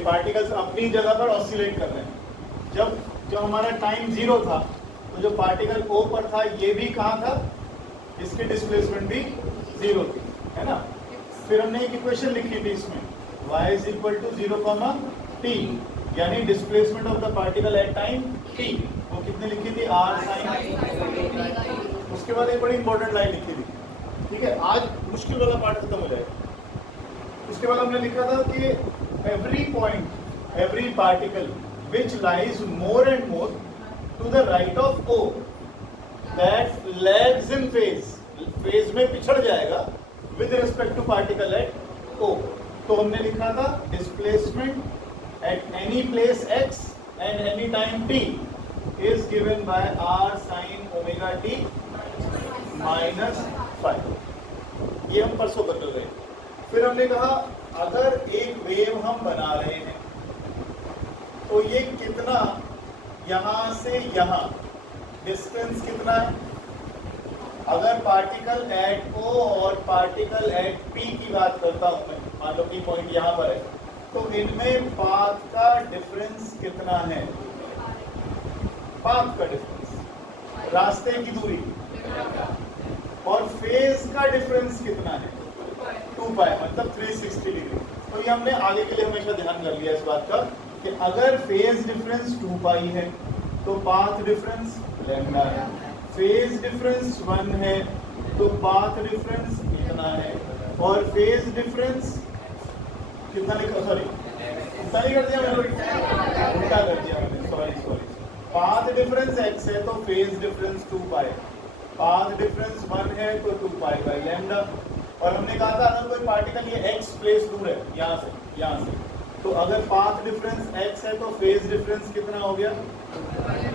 ये पार्टिकल्स अपनी जगह पर ऑसिलेट कर रहे हैं। जब हमारा टाइम 0 था तो जो पार्टिकल O पर था ये भी कहाँ था, इसकी डिस्प्लेसमेंट भी 0 थी, है ना। फिर हमने एक इक्वेशन लिखी थी इसमें, y is equal to 0, t, यानी displacement of the particle at time t। वो कितने लिखी थी, r sin। उसके बाद एक बड़ी इंपॉर्टेंट लाइन लिखी थी, ठीक है। आज मुश्किल वाला पार्ट खत्म हो जाएगा। उसके बाद हमने लिखा था कि every point, every particle which lies more and more to the right of O that lags in phase, phase में पिछड़ जाएगा with respect to particle at O। तो हमने लिखा था displacement at any place x and any time t is given by r sin omega t minus phi। ये हम परसों कर रहे हैं। फिर हमने कहा अगर एक वेव हम बना रहे हैं तो ये कितना, यहां से यहां डिस्टेंस कितना है। अगर पार्टिकल एट O और पार्टिकल एट P की बात करता हूं मैं, मान लो कि पॉइंट यहां पर है, तो इनमें पाथ का डिफरेंस कितना है। पाथ का डिफरेंस, रास्ते की दूरी, और फेज का डिफरेंस कितना है, 2 पाई, मतलब 360 डिग्री। तो ये हमने आगे के लिए हमेशा ध्यान कर लिया इस बात का कि अगर फेज डिफरेंस 2 पाई है तो पाथ डिफरेंस लैम्डा है, फेज डिफरेंस 1 है तो पाथ डिफरेंस कितना है, और फेज डिफरेंस कितना लिखा, सॉरी उल्टा नहीं कर दिया मैंने, उल्टा कर दिया मैंने, सॉरी। पाथ डिफरेंस x है तो फेज डिफरेंस 2 पाई, पाथ डिफरेंस 1 है तो 2 पाई बाई लैम्डा। और हमने कहा था अगर कोई पार्टिकल ये x प्लेस दूर है यहाँ से, तो अगर पाथ डिफरेंस x है तो फेज डिफरेंस कितना हो गया,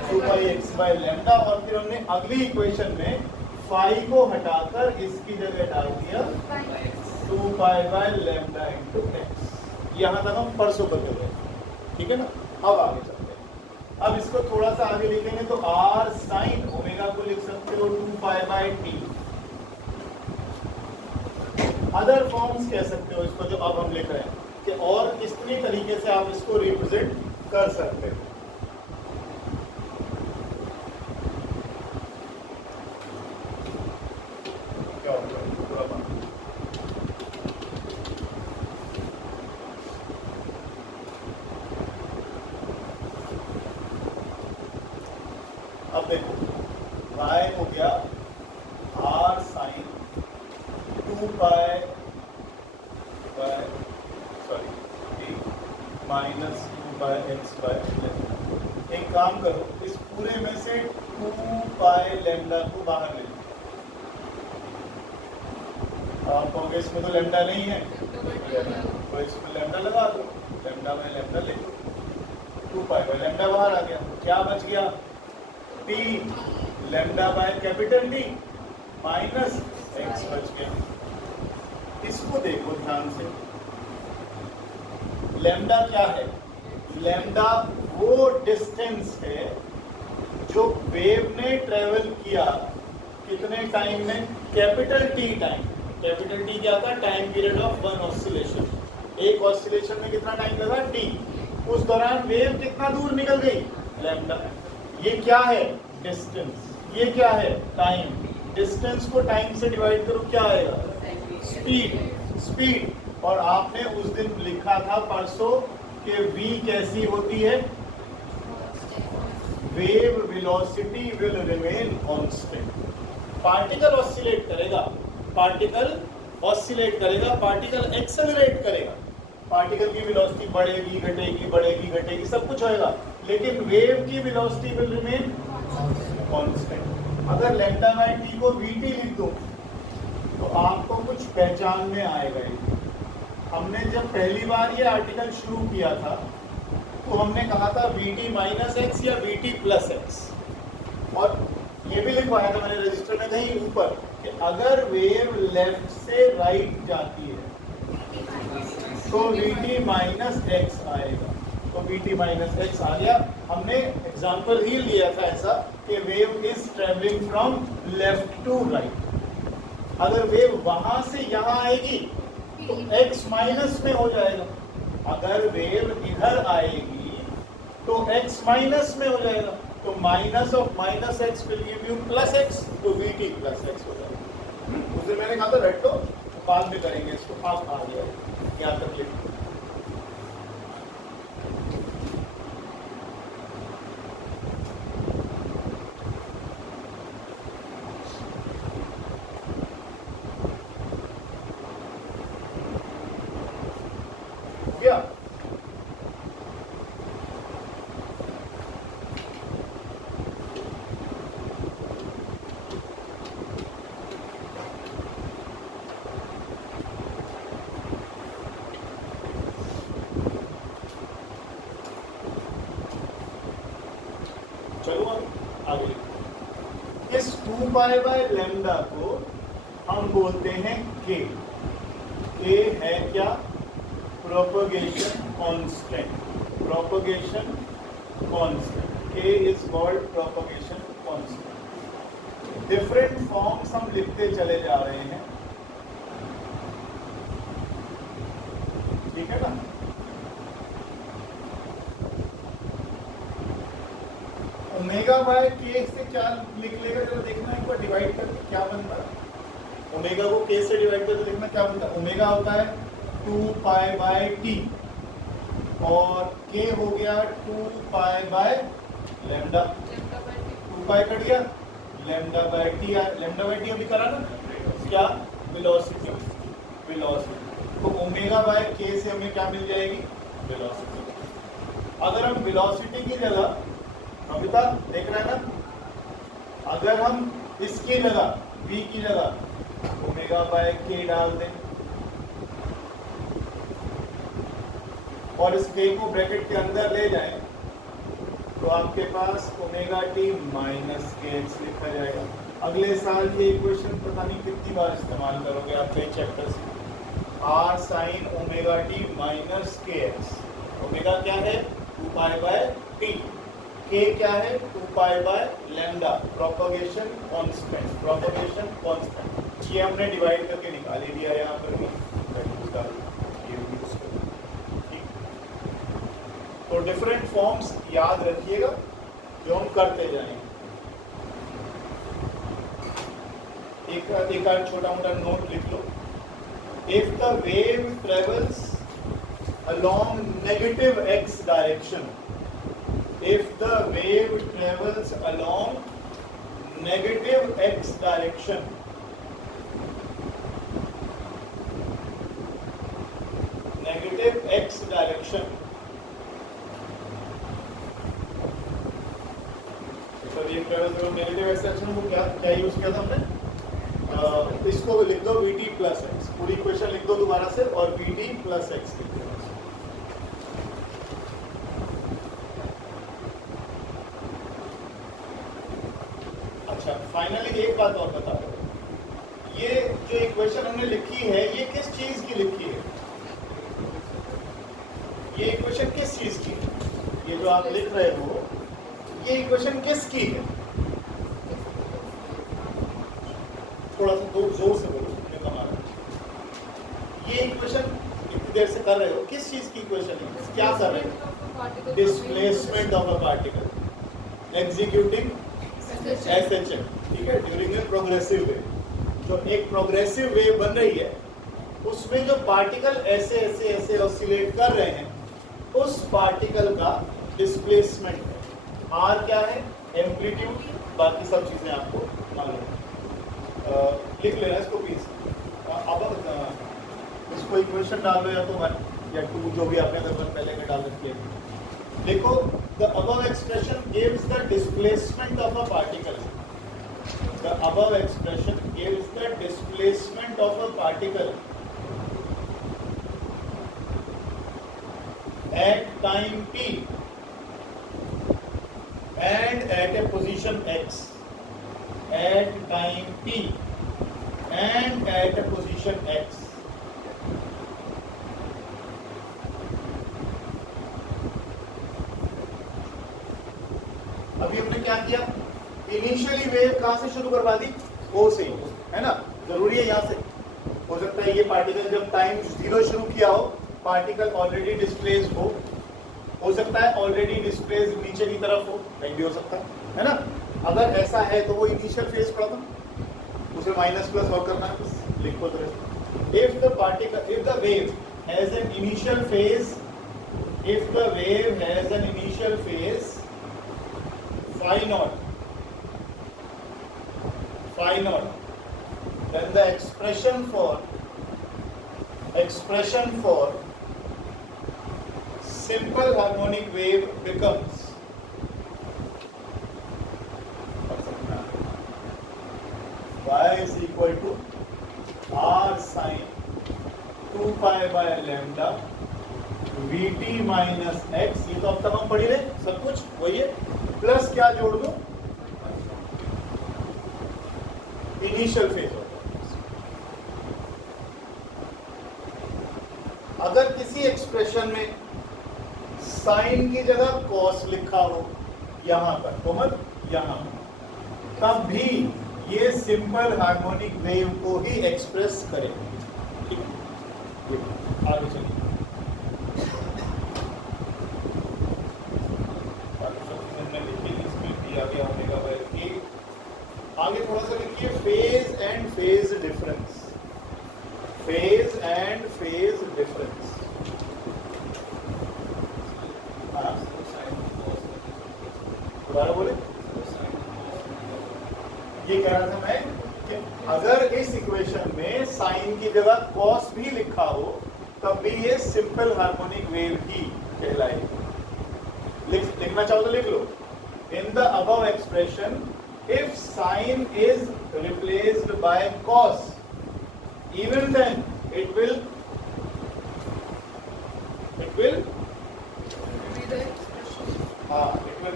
2 पाई x बाई लैम्डा। और फिर हमने अगली इक्वेशन में फाई को हटाकर इसकी जगह डाल दिया 2 pi by lambda into x। यहाँ तक हम परसों कर गए, ठीक है ना। अब आगे चलते हैं। अब इसको थोड़ा सा आगे लिखेंगे तो r sin ओमेगा को लिख सकते हो 2 pi by t। Other forms कह सकते हो इसको जो अब हम लिख रहे हैं, कि और कितनी तरीके से आप इसको रिप्रेजेंट कर सकते हो। क्या होगा पूरा बात। अब देखो y हो गया r sin 2 pi bye minus 2 by x by lambda. एक काम करो, इस पूरे में से 2 पाई लैम्डा को बाहर ले लो। आप कहोगे इसमें तो लैम्डा नहीं है, तो इसमें लैम्डा लगा दो, लैम्डा बाई लैम्डा ले लो, 2 पाई बाई लैम्डा बाहर आ गया। क्या बच गया, t lambda by capital T minus x बच गया। इसको देखो ध्यान से, लैम्डा क्या है, लैम्डा वो डिस्टेंस है जो वेव ने ट्रेवल किया कितने टाइम में, capital T time. Capital T क्या था, time period of one oscillation. एक ऑसिलेशन में कितना टाइम लगा, T। उस दौरान वेव कितना दूर निकल गई, लैम्डा। ये क्या है, डिस्टेंस। ये क्या है, टाइम। डिस्टेंस को टाइम से डिवाइड करो, क्या आएगा, स्पीड। और आपने उस दिन लिखा था परसों कि v कैसी होती है, wave velocity will remain constant. Particle oscillate करेगा, पार्टिकल एक्सेलरेट करेगा, पार्टिकल की वेलोसिटी बढ़ेगी घटेगी सब कुछ होएगा, लेकिन वेव की वेलोसिटी विल रिमेन कांस्टेंट। अगर लैम्डा बाय t को vt लिख दो तो आपको कुछ पहचान में आएगा। हमने जब पहली बार ये आर्टिकल शुरू किया था तो हमने कहा था vt माइनस एक्स या vt प्लस एक्स, और ये भी लिखवाया था मैंने रजिस्टर में कहीं ऊपर कि अगर वेव लेफ्ट से राइट जाती है तो vt माइनस एक्स आएगा। तो vt माइनस एक्स आ गया। हमने एग्जाम्पल ही लिया था ऐसा कि wave is travelling from left to right. अगर वेव वहां से यहाँ आएगी तो x माइनस में हो जाएगा, अगर वेव इधर आएगी तो x माइनस में हो जाएगा, तो minus of minus x will give you plus x, तो vt प्लस एक्स हो जाएगा। उस दिन मैंने कहा था रट लो, बाद में करेंगे इसको, आप आ गया यहाँ तक लिखो। क्या चलो आगे। इस 2 पाई बाय लैम्डा को हम बोलते हैं k। k है क्या? Propagation constant. Propagation constant, k is called propagation constant. Different forms हम लिखते चले जा रहे हैं, ठीक है ना? ओमेगा बाय के से क्या लिख लेगा, जरा देखना एक बार डिवाइड करके क्या बनता है। ओमेगा को के से डिवाइड करके देखना क्या बनता है। ओमेगा होता है 2 पाई बाय टी और के हो गया 2 pi by lambda. 2 pi cut गया, lambda by t. Lambda by t अभी करा ना, क्या? वेलोसिटी। वेलोसिटी तो ओमेगा बाय के से हमें क्या मिल जाएगी? वेलोसिटी। अगर हम वेलोसिटी की जगह, अमिता देख रहे हैं ना, अगर हम इसकी जगह v की जगह ओमेगा बाय के डाल दें और इस k को ब्रैकेट के अंदर ले जाएं, तो आपके पास ओमेगा टी माइनस के एक्स लिखा जाएगा। अगले साल ये इक्वेशन पता नहीं कितनी बार इस्तेमाल करोगे आप कई चैप्टर्स में। r sine omega T minus के एक्स। ओमेगा क्या है? 2 पाई बाय टी। k क्या है? 2 pi by lambda, propagation constant. Propagation constant ये हमने डिवाइड करके निकाल ही दिया यहाँ पर भी। तो डिफरेंट फॉर्म्स याद रखिएगा जो हम करते जाएंगे। एक छोटा मोटा नोट लिख लो। If the wave travels along negative x direction, if the wave travels along negative x direction, negative x direction, if the wave travels along negative x direction को क्या यूज किया था हमने? इसको लिख दो vt प्लस एक्स, पूरी equation लिख दो दोबारा से और vt प्लस एक्स लिख दो। फाइनली एक बात और बता दो, ये जो इक्वेशन हमने लिखी है ये किस चीज की लिखी है? ये इक्वेशन किस चीज की है? ये जो आप लिख रहे हो ये इक्वेशन किस की है? थोड़ा सा जोर से बोलो, ये इक्वेशन इतनी देर से कर रहे हो, किस चीज की इक्वेशन है? क्या कर रहे हो? Displacement of a particle executing SHM, ठीक है, ड्यूरिंग ए प्रोग्रेसिव वेव। जो एक प्रोग्रेसिव वेव बन रही है उसमें जो पार्टिकल ऐसे ऐसे ऐसे ऑसिलेट कर रहे हैं उस पार्टिकल का डिस्प्लेसमेंट है। R क्या है? एम्पलीट्यूड। बाकी सब चीजें आपको मालूम है, लिख लेना इसको प्लीज। अब इसको इक्वेशन डाल लो, या तो 1 या 2 जो भी आपने अगर पहले में डाल रखी है। देखो, the above expression gives the displacement of a particle. The above expression gives the displacement of a particle at time t and at a position x. At time t and at a position x. अभी हमने क्या किया? Initially wave कहां से शुरू करवा दी? O से, है ना? जरूरी है यहाँ से। हो सकता है ये पार्टिकल जब टाइम 0 शुरू किया हो पार्टिकल ऑलरेडी डिस्प्लेस हो सकता है ऑलरेडी डिस्प्लेस नीचे की तरफ हो, कहीं भी हो सकता है ना। अगर ऐसा है तो वो इनिशियल फेज पड़ा था, उसे माइनस प्लस और करना है, बस लिखो तो if the particle if the wave has an initial phase if the wave has an initial phase phi naught then the expression for simple harmonic wave becomes y is equal to r sin 2 pi by lambda Vt minus x, ये तो अब तक हम पढ़ी रहे सब कुछ वही है, प्लस क्या जोड़ दो इनिशियल फेज होता है। अगर किसी एक्सप्रेशन में साइन की जगह कॉस लिखा हो यहां पर तो मत यहां, तब भी ये सिंपल हार्मोनिक वेव को ही एक्सप्रेस करेगा। ठीक है, आगे चलिए। आगे थोड़ा सा लिखिए phase and phase difference, phase and phase difference. दोबारा बोले, ये कह रहा था मैं कि अगर इस इक्वेशन में साइन की जगह कॉस भी लिखा हो तब भी ये सिंपल हार्मोनिक वेव ही कहलाएगी। लिखना चाहो तो लिख लो, in the above expression if sine is replaced by cos, even then it will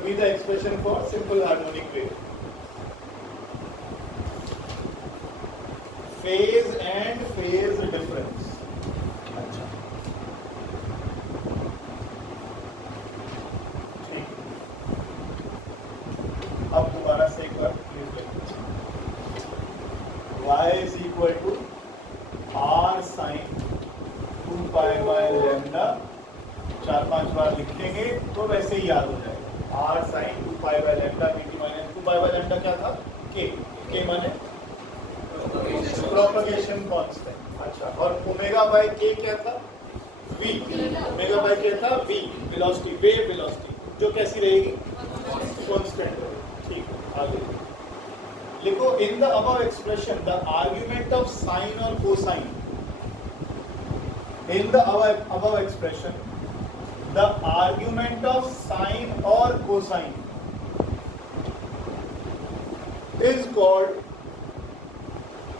be the expression for simple harmonic wave. Phase and phase difference. अच्छा, अब दोबारा से एक बार y is equal to r sin 2 pi by lambda, 4-5 बार लिखेंगे तो वैसे ही याद हो जाएगा। r sin 2 pi by lambda Vt minus 2 pi by lambda क्या था, k माने प्रोपगेशन कांस्टेंट। अच्छा, और ओमेगा बाय k क्या था, v, ओमेगा बाय k था v, वेलोसिटी, वेव वेलोसिटी, जो कैसी रहेगी, कांस्टेंट। ठीक है, आगे लिखो, in the above expression the argument of sine और cosine, in the above expression the argument of sine और cosine is called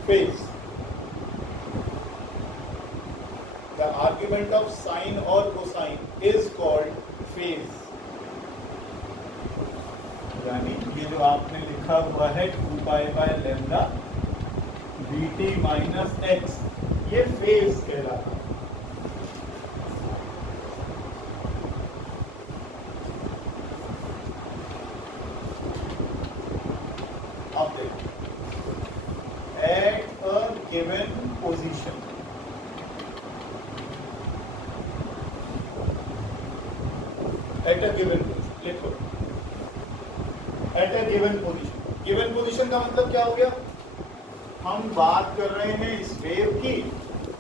phase. The argument of sine और कोसाइन इज कॉल्ड फेज। यानी ये जो आपने लिखा हुआ है 2 pi by lambda Vt minus x, ये फेज कहलाता है। अब देखो, eight a given position, eight a given, लिखो eight a given position. Given position का मतलब क्या हो गया, हम बात कर रहे हैं इस वेव की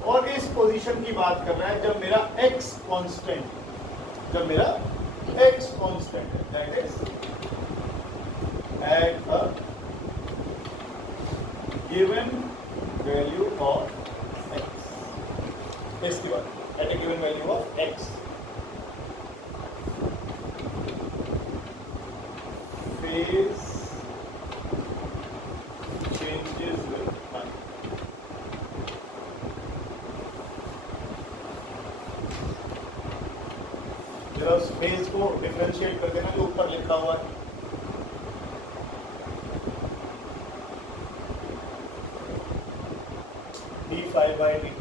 और इस पोजीशन की बात कर रहे हैं जब मेरा x कांस्टेंट, जब मेरा x कांस्टेंट है, that is at a given value of x। इसकी बात at a given value of x, phase changes with time। जरा उस फेज को डिफरेंशिएट कर देना जो ऊपर लिखा हुआ है। d5 by dt,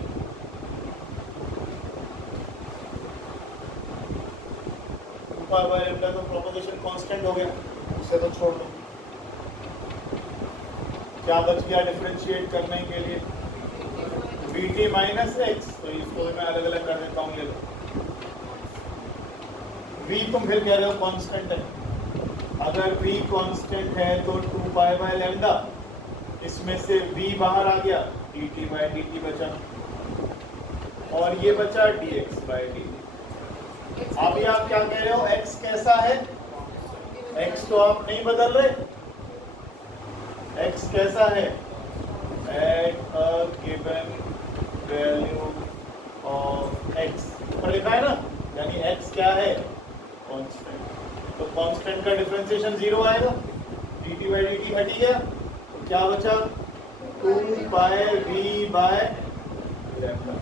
pi by lambda तो प्रोपगेशन कांस्टेंट हो गया, उसे तो छोड़ दो। क्या बच गया डिफरेंशिएट करने के लिए, vt माइनस एक्स, तो इसको मैं अलग अलग कर देता हूँ, ये लो v तुम फिर कह रहे हो कांस्टेंट है, अगर v कांस्टेंट है तो 2 पाई बाय लैम्डा, इसमें से v बाहर आ गया, dt बाय dt बचा, और ये बचा dx बाय dt। अभी आप क्या कह रहे हो, x कैसा है, x तो आप नहीं बदल रहे, x कैसा है, eight a given value of x पर लिखा है ना, यानी x क्या है, कांस्टेंट, तो कांस्टेंट का डिफरेंशिएशन 0 आएगा, dt बाय dt हट गया, तो क्या बचा 2 बाय v बाय लैम्डा,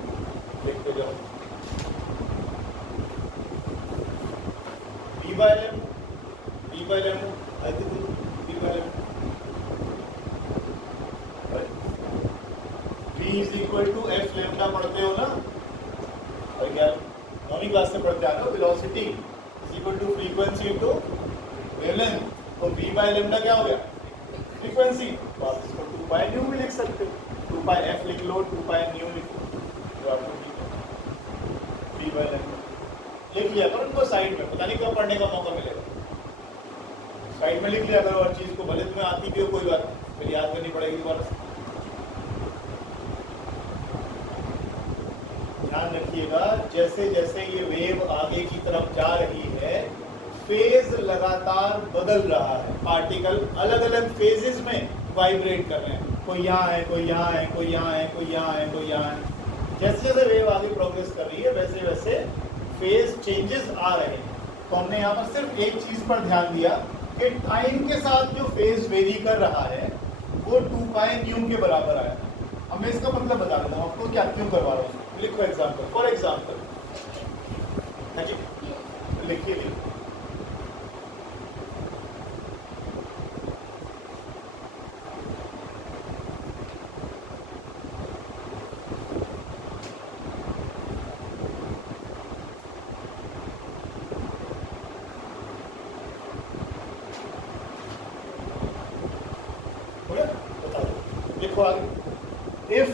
लिखते जाओ v by lambda, v by lambda, v by lambda, v is equal to f lambda पढ़ते हो ना, और क्या 9वीं क्लास से पढ़ते आ रहे हो, velocity is equal to frequency into wavelength, तो v बाय लैम्डा क्या हो गया, फ्रीक्वेंसी, तो आप इसको 2 पाई न्यू भी लिख सकते हो, 2 पाई एफ लिख लो, 2 पाई न्यू लिख लो, तो आपको v बाय लैम्डा लिख लिया करो, उनको साइड में, पता नहीं कब पढ़ने का मौका मिलेगा, साइड में लिख लिया करो हर चीज को, भले तुम्हें आती भी हो कोई बात, फिर याद करनी पड़ेगी दोबारा से। ध्यान रखिएगा, जैसे जैसे ये वेव आगे की तरफ जा रही है, फेज लगातार बदल रहा है, पार्टिकल अलग अलग फेजेस में वाइब्रेट कर रहे हैं, कोई यहाँ है, कोई यहाँ है, कोई यहाँ है, कोई यहाँ है, कोई यहाँ है, जैसे जैसे वेव आगे प्रोग्रेस कर रही है वैसे वैसे फेज चेंजेस आ रहे हैं। तो हमने यहाँ पर सिर्फ एक चीज पर ध्यान दिया कि टाइम के साथ जो फेज वेरी कर रहा है वो 2 पाई न्यू के बराबर आया। अब मैं इसका मतलब बता देता हूँ आपको क्या क्यों करवा रहा हूँ, लिखो एग्जाम्पल, फॉर एग्जाम्पल, हाँ जी लिखिए, लिखो आगे, इफ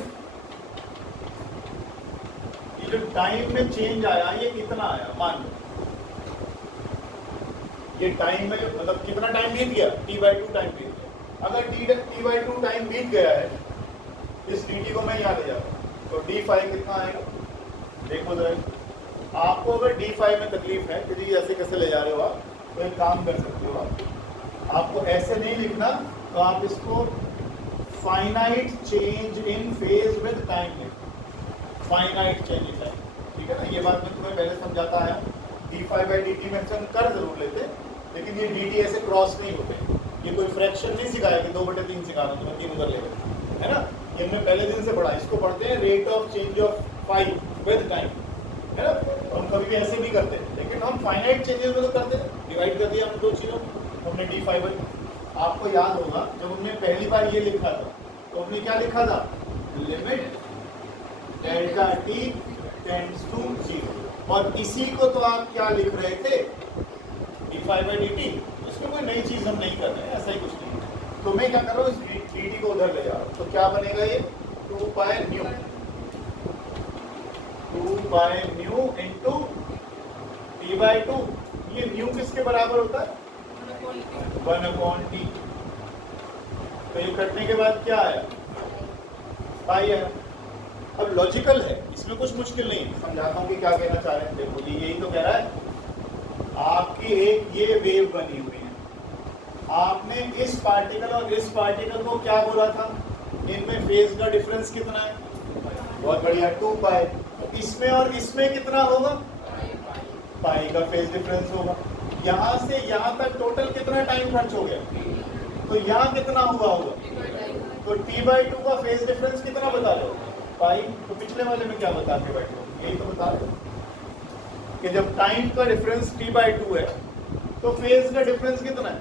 ये जो टाइम में चेंज आया ये कितना आया, मान लो ये टाइम में मतलब कितना टाइम बीत गया, t/2 टाइम बीत गया, अगर t/2 टाइम बीत गया है, इस dt को मैं यहाँ ले जाता हूँ, तो d5 कितना आएगा, देखो जरा, आपको अगर d5 में तकलीफ है कि जी ऐसे कैसे ले जा रहे हो आप, तो एक काम कर सकते हो आपको ऐसे नहीं लिखना, तो आप इसको finite change in phase with time लिखो, फाइनाइट चेंज इन टाइम, ठीक है ना, ये बात मैं तुम्हें पहले समझाता आया, d5/dt में हम कर जरूर लेते, लेकिन ये dt ऐसे क्रॉस नहीं होते, ये कोई फ्रैक्शन नहीं सिखाया कि 2/3 सिखा रहा हूँ तुम्हें 3 उधर ले गए, है ना, ये हमने पहले दिन से पढ़ा, इसको पढ़ते हैं rate of change of five with time, है ना, तो हम कभी भी ऐसे भी करते हैं, लेकिन हम फाइनाइट चेंजेस में तो करते हैं, डिवाइड कर दिया हमने दो चीज़ों, हमने d5, आपको याद होगा जब हमने पहली बार ये लिखा था तो हमने क्या लिखा था, limit delta t tends to 0, और इसी को तो आप क्या लिख रहे थे, d5/dt, उसमें कोई नई चीज हम नहीं कर रहे हैं, ऐसा ही कुछ नहीं, तो मैं क्या कर रहा हूँ, इस dt को उधर ले जा रहा हूँ, तो क्या बनेगा ये 2 pi nu, 2 pi nu into t/2, ये न्यू किसके बराबर होता है, 1/t, तो ये कटने के बाद क्या आया, पाई आया। अब लॉजिकल है, इसमें कुछ मुश्किल नहीं, समझाता हूँ कि क्या कहना चाह रहे हैं, देखो जी यही तो कह रहा है, आपकी एक ये वेव बनी हुई है, आपने इस पार्टिकल और इस पार्टिकल को क्या बोला था, इनमें फेज का डिफरेंस कितना है, बहुत बढ़िया 2 पाई, इसमें और इसमें कितना होगा, पाई का फेज डिफरेंस होगा, यहाँ से यहाँ तक टोटल कितना टाइम खर्च हो गया, तो यहाँ कितना हुआ होगा, तो t/2 का फेज डिफरेंस कितना बता दो, पाई, तो पिछले वाले में क्या बता के बैठे हो, यही तो बता दो कि जब टाइम का डिफरेंस t/2 है तो फेज का डिफरेंस कितना है,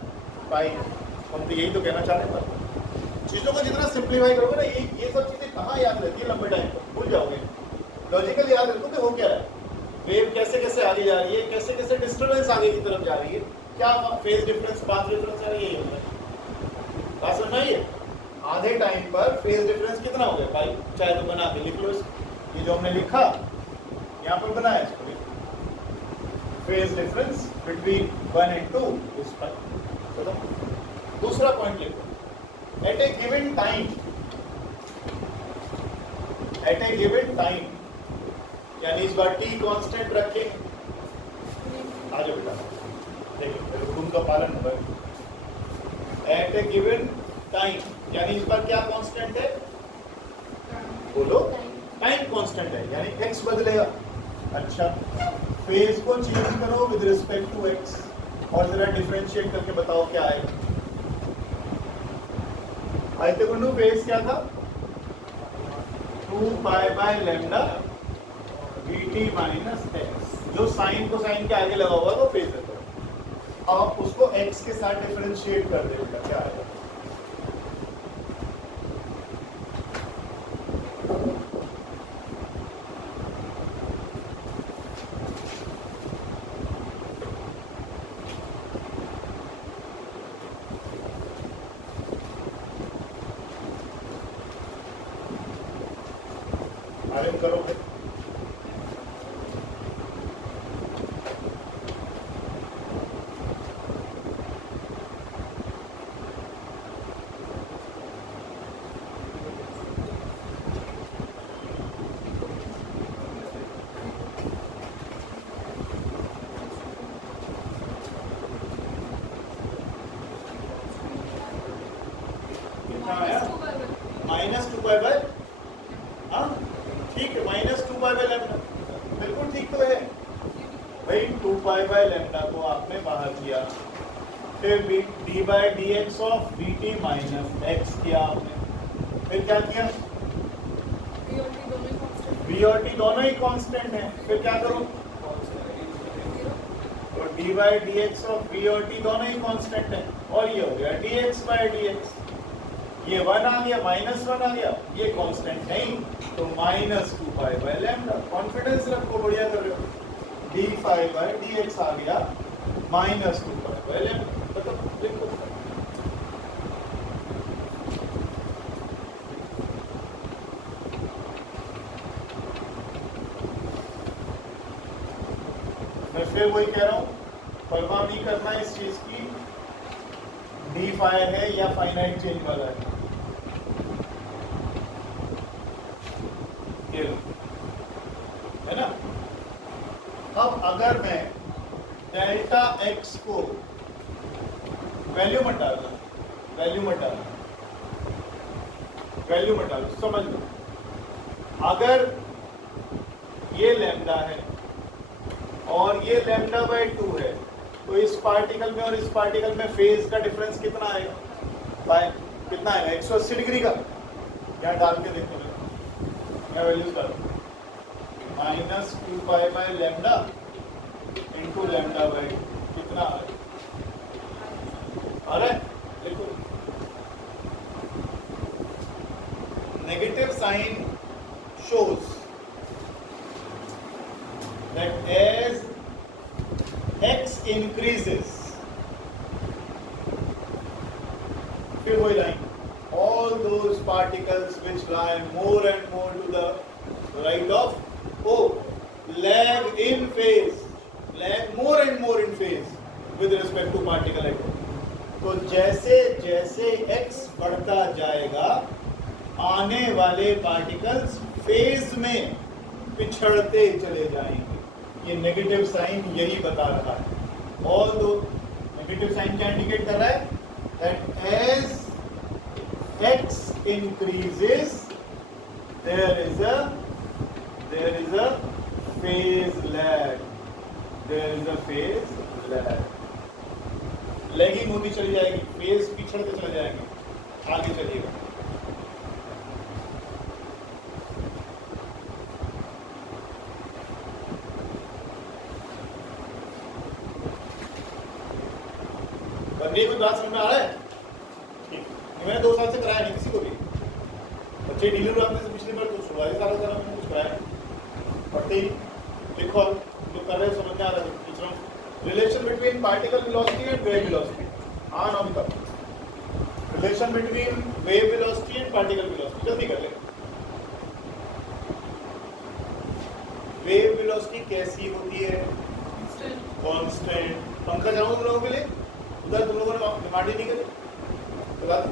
पाई, हम तो यही तो कहना चाह रहे हैं। चीज़ों को जितना सिंप्लीफाई करोगे ना, ये सब चीज़ें कहाँ याद रहती है लंबे टाइम तक, भूल जाओगे, लॉजिकल याद रखो कि हो क्या रहा है, वेव कैसे कैसे आगे जा रही है, कैसे कैसे डिस्टर्बेंस आगे की तरफ जा रही है, क्या फेज डिफरेंस, पाथ डिफरेंस है, यही होता है, बात समझ आई है, आधे टाइम पर फेज डिफरेंस कितना हो गया पाई, चाहे तो बना के लिख लो ये जो हमने लिखा यहाँ पर बनाया इसको phase difference between 1 and 2 is pi. चलो दूसरा पॉइंट लिखो, एट ए गिवन टाइम यानी इस बार t कांस्टेंट रखें, आ जाओ बेटा देखिए तुम का पालन होगा। एट ए गिवन टाइम यानी इस बार क्या कांस्टेंट है, बोलो टाइम कांस्टेंट है यानी x बदलेगा। अच्छा फेज को चेंज करो विद रिस्पेक्ट टू x और जरा डिफरेंशिएट करके बताओ क्या आएगा। आयते गुंडू फेज क्या था, 2 pi by lambda vt minus x, जो साइन को साइन के आगे लगा हुआ है वो फेज है। अब उसको x के साथ डिफरेंशिएट कर देगा क्या आएगा। आगे करोगे -2 पाई बाय, हाँ ठीक है -2 पाई बाय लैम्डा बिल्कुल ठीक तो है भाई। 2 पाई बाय लैम्डा को आपने बाहर किया, फिर d by d x of v t minus x किया आपने, फिर क्या किया v और t दोनों ही कांस्टेंट हैं, फिर क्या करो तो d by d x of v और t दोनों ही कांस्टेंट हैं और ये हो गया dx बाय dx, ये 1 आ गया -1 आ गया, ये कांस्टेंट नहीं तो -2 पाई बाय लैम्डा। कॉन्फिडेंस रखो, बढ़िया कर रहे हो। डी पाई बाय dx आ गया -2 पाई बाय लैम्डा, मतलब लिखो मैं फिर वही कह रहा हूँ, परवाह नहीं करना इस चीज की डी फायर है या फाइनाइट चेंज वाला है। ये है ना। अब अगर मैं डेल्टा एक्स को वैल्यू मत डालना, समझ लो। अगर ये लैम्डा है और ये लैम्डा बाय 2 है तो इस पार्टिकल में और इस पार्टिकल में फेज का डिफरेंस कितना आएगा, बाय कितना आएगा 180 डिग्री का। यहाँ डाल के देखो, मैं वैल्यूज करूँ -2 pi by lambda into lambda by कितना आ रहा है, देखो negative sign shows that as x increases, फिर वही line, all those particles which lie more and more to the right of O lag in phase, lag more and more in phase with respect to particle at O। तो जैसे जैसे x बढ़ता जाएगा आने वाले particles phase में पिछड़ते चले जाएंगे। ये नेगेटिव साइन यही बता रहा है। ऑल दो नेगेटिव साइन क्या इंडिकेट कर रहा है, that as x increases there is a phase lag, lagging होती चली जाएगी, फेज पिछड़ते चले जाएंगे। आगे चलिएगा, बंदे कोई बात समझ में आ रहा है? ठीक, मैंने 2 साल से कराया नहीं किसी को भी। बच्चे डीलर आपने से पिछली बार कुछ हुआ, इस साल का मैंने कुछ कराया पढ़ते ही लिखो, जो कर रहे हो समझ में आ रहा है। Relation between particle velocity and wave velocity, हाँ ना, relation between wave velocity and particle velocity, जल्दी कर ले। वेव वेलोसिटी कैसी होती है? कांस्टेंट। पंखा चलाऊं तुम लोगों के लिए? उधर तुम लोगों ने डिमांड ही नहीं करी, चला दो।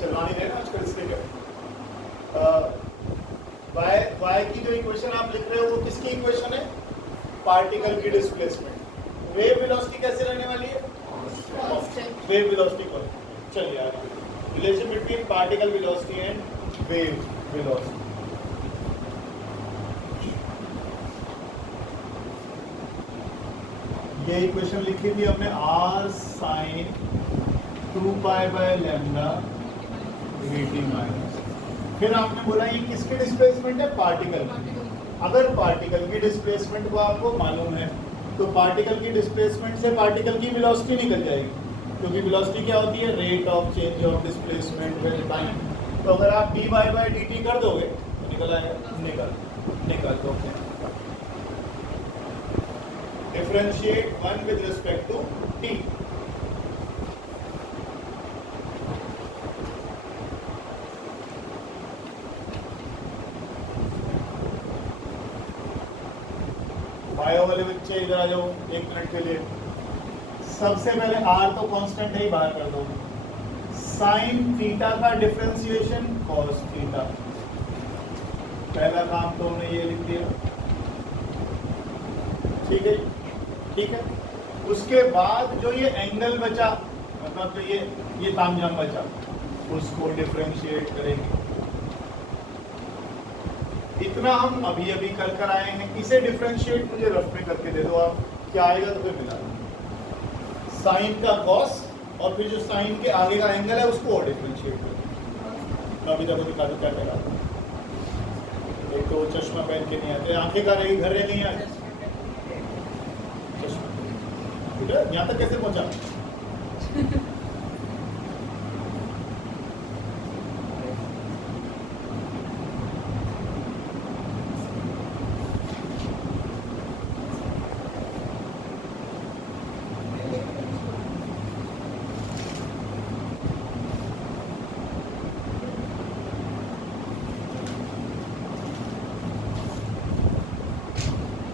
चलवा नहीं रहे ना आजकल, इसलिए क्या y की जो इक्वेशन आप लिख रहे हो वो किसकी इक्वेशन है? पार्टिकल की डिस्प्लेसमेंट। वेव वेलोसिटी कैसे रहने वाली है? वेव वेलोसिटी को चलिए यार, relation between particle velocity and wave velocity. ये इक्वेशन लिखी थी हमने, r sin 2 pi by lambda dt minus. फिर आपने बोला ये किसकी डिस्प्लेसमेंट है? पार्टिकल की। अगर पार्टिकल की डिस्प्लेसमेंट को आपको मालूम है तो पार्टिकल की डिस्प्लेसमेंट से पार्टिकल की वेलोसिटी निकल जाएगी, क्योंकि वेलोसिटी क्या होती है? Rate of change of displacement with time. तो अगर आप dy बाय dt कर दोगे तो निकल आएगा, निकल दो। Differentiate one with respect to t। Bio वाले बच्चे इधर आ जाओ 1 मिनट के लिए। सबसे पहले r तो कांस्टेंट है ही, बाहर कर दो। साइन थीटा का डिफरेंशिएशन कॉस थीटा। पहला काम तो हमने ये लिख दिया, ठीक है, ठीक है। उसके बाद जो ये एंगल बचा, मतलब जो ये तामझाम बचा, उसको डिफरेंशिएट करेंगे। इतना हम अभी अभी कर कर आए हैं। इसे डिफरेंशिएट मुझे रफ में करके दे दो आप, क्या आएगा तो फिर मिला साइन का कॉस, और फिर जो साइन के आगे का एंगल है उसको और डिफरेंशिएट करो। अभी तक दिखा दो क्या करा। एक तो चश्मा पहन के नहीं आते, आंखें का रही, घर रह नहीं आते, चश्मा। यहाँ तक कैसे पहुंचा?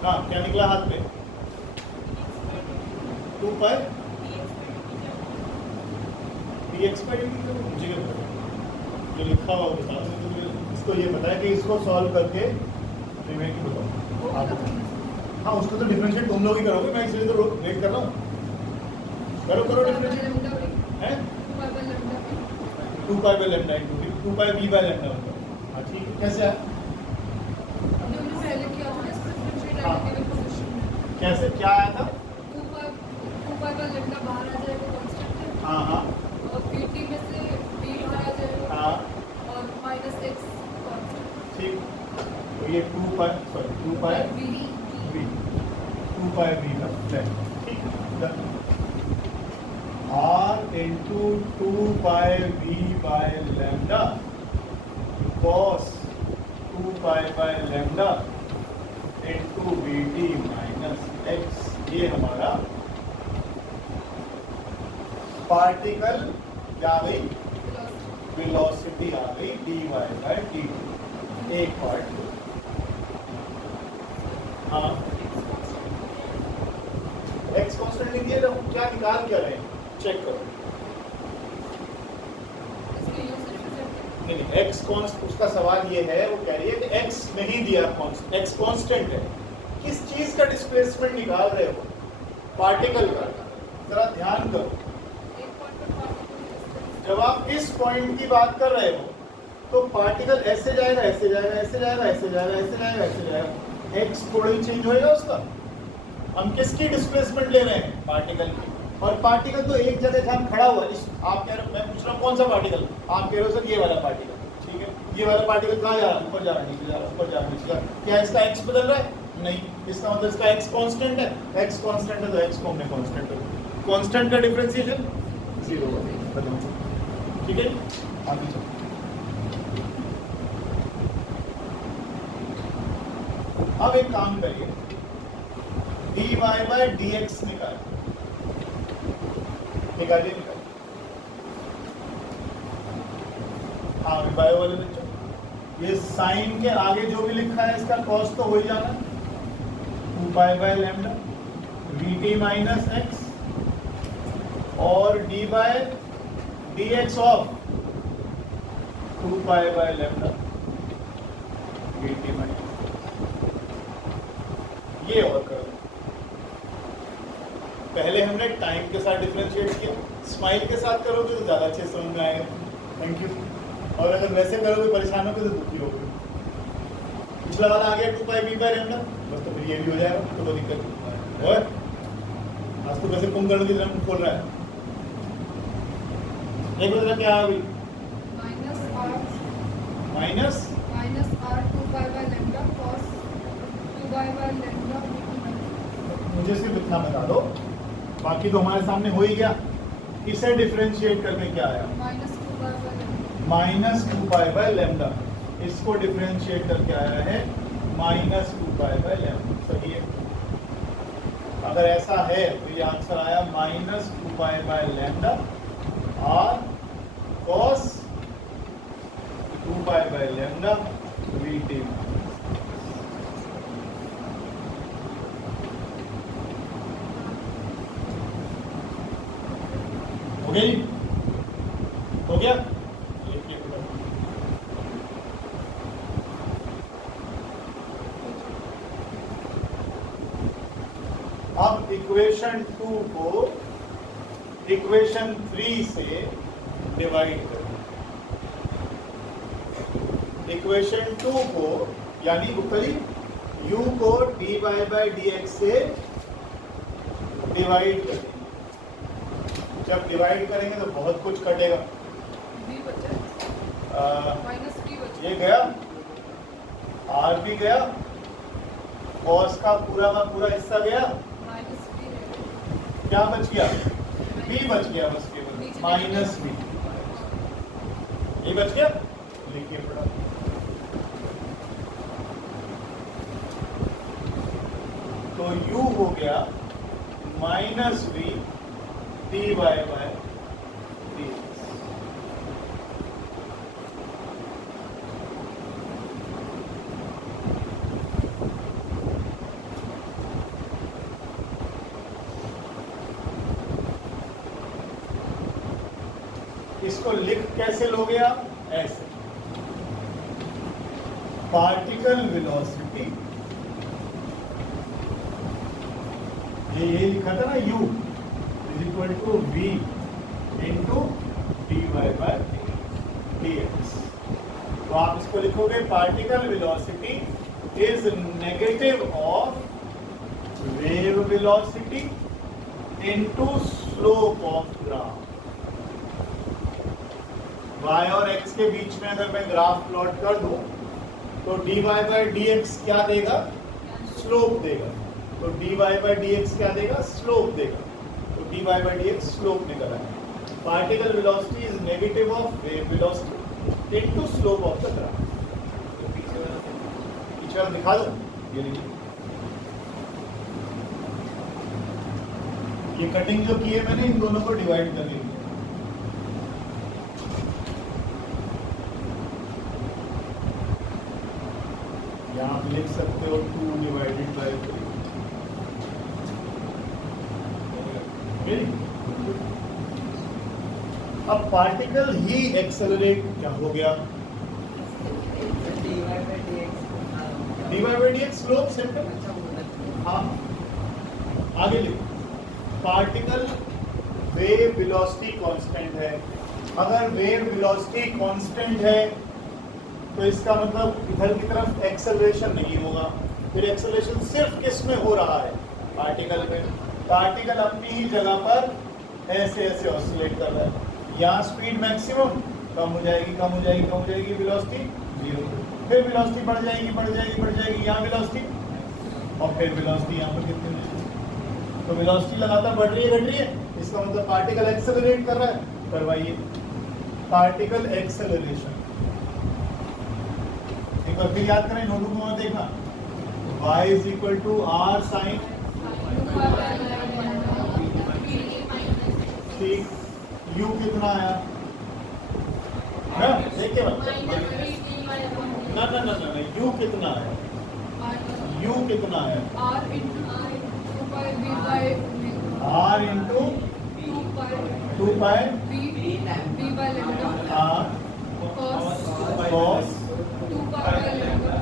हाँ, क्या निकला हाथ में? 2 पाई dx बाई dt। तो मुझे क्या पता, जो लिखा हुआ बता, इसको ये पता है कि इसको सॉल्व करके रिमेन की बताओ आप। हाँ, उसको तो डिफरेंशिएट तुम लोग ही करोगे, मैं इसलिए तो वेट कर रहा हूँ। करो डिफरेंशिएट है 2 pi by lambda into 2 pi v by lambda. हाँ ठीक है, कैसे आया? हाँ, कैसे क्या आया था? 2 पाई बाय लैम्डा बाहर आ जाएगा, कांस्टेंट है। हाँ हाँ, और pt में से v बाहर आ जाएगा। हाँ, और माइनस x कांस्टेंट। ठीक। तो ये 2 पाई v 2 पाई v का लैम्डा, ठीक है। r into 2 pi v by lambda cos 2 pi by lambda into dt minus x। ये हमारा पार्टिकल क्या आ गई? वेलोसिटी आ गई dy बाय dt। एक पार्ट, हाँ, x कांस्टेंट लिख दिया। हम क्या निकाल क्या रहे हैं? चेक करो। नहीं, x कांस्टेंट, उसका सवाल ये है, वो कह रही है कि x नहीं दिया, x कांस्टेंट है। किस चीज का डिस्प्लेसमेंट निकाल रहे हो? पार्टिकल का। जरा ध्यान करो, जब आप इस पॉइंट की बात कर रहे हो तो पार्टिकल ऐसे जाएगा, ऐसे जाएगा, ऐसे जाएगा, ऐसे जाएगा, ऐसे जाएगा, ऐसे जाएगा। x थोड़ा ही चेंज होएगा उसका। हम किसकी डिस्प्लेसमेंट ले रहे हैं? पार्टिकल की। और पार्टिकल तो एक जगह जहाँ खड़ा हुआ है, आप कह रहे हो, मैं पूछ रहा हूँ कौन सा पार्टिकल? आप कह रहे हो सर ये वाला पार्टिकल, ठीक है। ये वाला पार्टिकल कहाँ जा रहा है? ऊपर जा रहा है, नीचे जा रहा है, ऊपर जा रहा है, नीचे जा रहा है। क्या इसका x बदल रहा है? नहीं। इसका मतलब इसका x कांस्टेंट है। x कांस्टेंट है तो x को हमने कांस्टेंट कर दिया। कांस्टेंट का डिफरेंशिएशन 0 होगा, ठीक है। आगे चलो, अब एक काम करिए, dy बाय dx निकालिए। हाँ बायो वाले बच्चों, ये साइन के आगे जो भी लिखा है इसका कॉस तो हो ही जाना, 2 pi by lambda v t minus x और d by d x of 2 pi by lambda v t minus, ये और करो। पहले हमने टाइम के साथ डिफरेंशिएट किया, स्माइल के साथ करोगे तो ज़्यादा अच्छे समझ में आएगा। Thank you. और अगर वैसे करोगे परेशान होगे तो दुखी होगे। पिछला वाला आ गया 2 पाई बी बाय लैम्डा, बस तो फिर ये भी हो जाएगा, तो कोई दिक्कत नहीं। और आज तो वैसे कुंभकर्ण की तरह खोल रहा है। एक बता क्या आ गई? Minus R 2 pi by lambda cos 2 pi by lambda. मुझे सिर्फ इतना बता दो, बाकी तो हमारे सामने हो ही गया। इसे डिफरेंशिएट करके क्या आया? -2 पाई बाय लैम्डा। इसको डिफरेंशिएट करके आया है -2 पाई बाय लैम्डा। सही है। अगर ऐसा है तो ये आंसर आया -2 pi by lambda r cos 2 pi by lambda v t. हो गया जी? हो गया? लिखिए अब इक्वेशन 2 को इक्वेशन 3 से डिवाइड करें। इक्वेशन 2 को यानी ऊपरी u को dy बाय dx से डिवाइड करें। जब डिवाइड करेंगे तो बहुत कुछ कटेगा। b बचा -b बचा, ये गया, r भी गया, cos का पूरा हिस्सा गया, -b रहेगा। क्या बच गया? b बच गया, बस केवल माइनस b। ये बच गया, लिखिए पड़ा। तो u हो गया -v dy बाय dx। इसको लिख कैसे लोगे आप? ऐसे, पार्टिकल वेलोसिटी, ये लिखा था ना u is equal to v into dy by dx। तो आप इसको लिखोगे particle velocity is negative of wave velocity into slope of graph. y और x के बीच में अगर मैं ग्राफ प्लॉट कर दूं तो dy बाय dx क्या देगा? स्लोप देगा। तो dy बाय dx क्या देगा? स्लोप देगा। तो dy बाय dx स्लोप निकल आया। Particle velocity is negative of wave velocity into slope of the graph. तो पीछे वाला दिखा दो, ये देखिए, ये कटिंग जो की है मैंने इन दोनों को डिवाइड कर लिया। यहाँ आप लिख सकते हो 2 डिवाइडेड बाय 3। अब पार्टिकल ही एक्सेलरेट क्या हो गया? dy by dx slope simple. हाँ, आगे लिखो, पार्टिकल वेव वेलोसिटी कांस्टेंट है। अगर वेव वेलोसिटी कांस्टेंट है तो इसका मतलब इधर की तरफ एक्सेलरेशन नहीं होगा। फिर एक्सेलरेशन सिर्फ किस में हो रहा है? पार्टिकल में। पार्टिकल अपनी ही जगह पर ऐसे ऐसे ऑसिलेट कर रहा है। यहाँ स्पीड मैक्सिमम कम हो जाएगी, वेलोसिटी 0। फिर वेलोसिटी बढ़ जाएगी, यहाँ वेलोसिटी, और फिर वेलोसिटी यहाँ पर कितनी है? तो वेलोसिटी लगातार बढ़ रही है, घट रही है। इसका मतलब पार्टिकल एक्सेलरेट कर रहा है। करवाइए पार्टिकल एक्सेलरेशन। एक बार फिर याद करें, नोटबुक में देखना, y is equal to r sine ठीक, u कितना आया? ना देखिए ना ना ना ना यू कितना है, यू कितना है, R into 2 pi V by r into 2 pi 2 pi V by lambda r cos cos 2 pi by lambda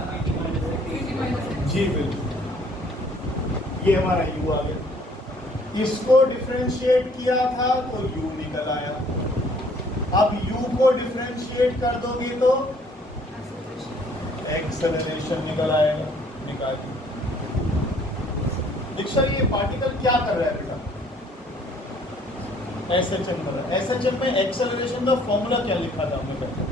Vt minus x. जी बिल्कुल, ये हमारा u आ गया। इसको डिफरेंशिएट किया था तो u निकल आया। अब u को डिफरेंशिएट कर दोगे तो एक्सेलरेशन निकल आएगा। निकाल दीक्षा, ये पार्टिकल क्या कर रहा है बेटा? एसएचएम कर रहा है। एसएचएम में एक्सेलरेशन का फॉर्मूला क्या लिखा था हमने पहले?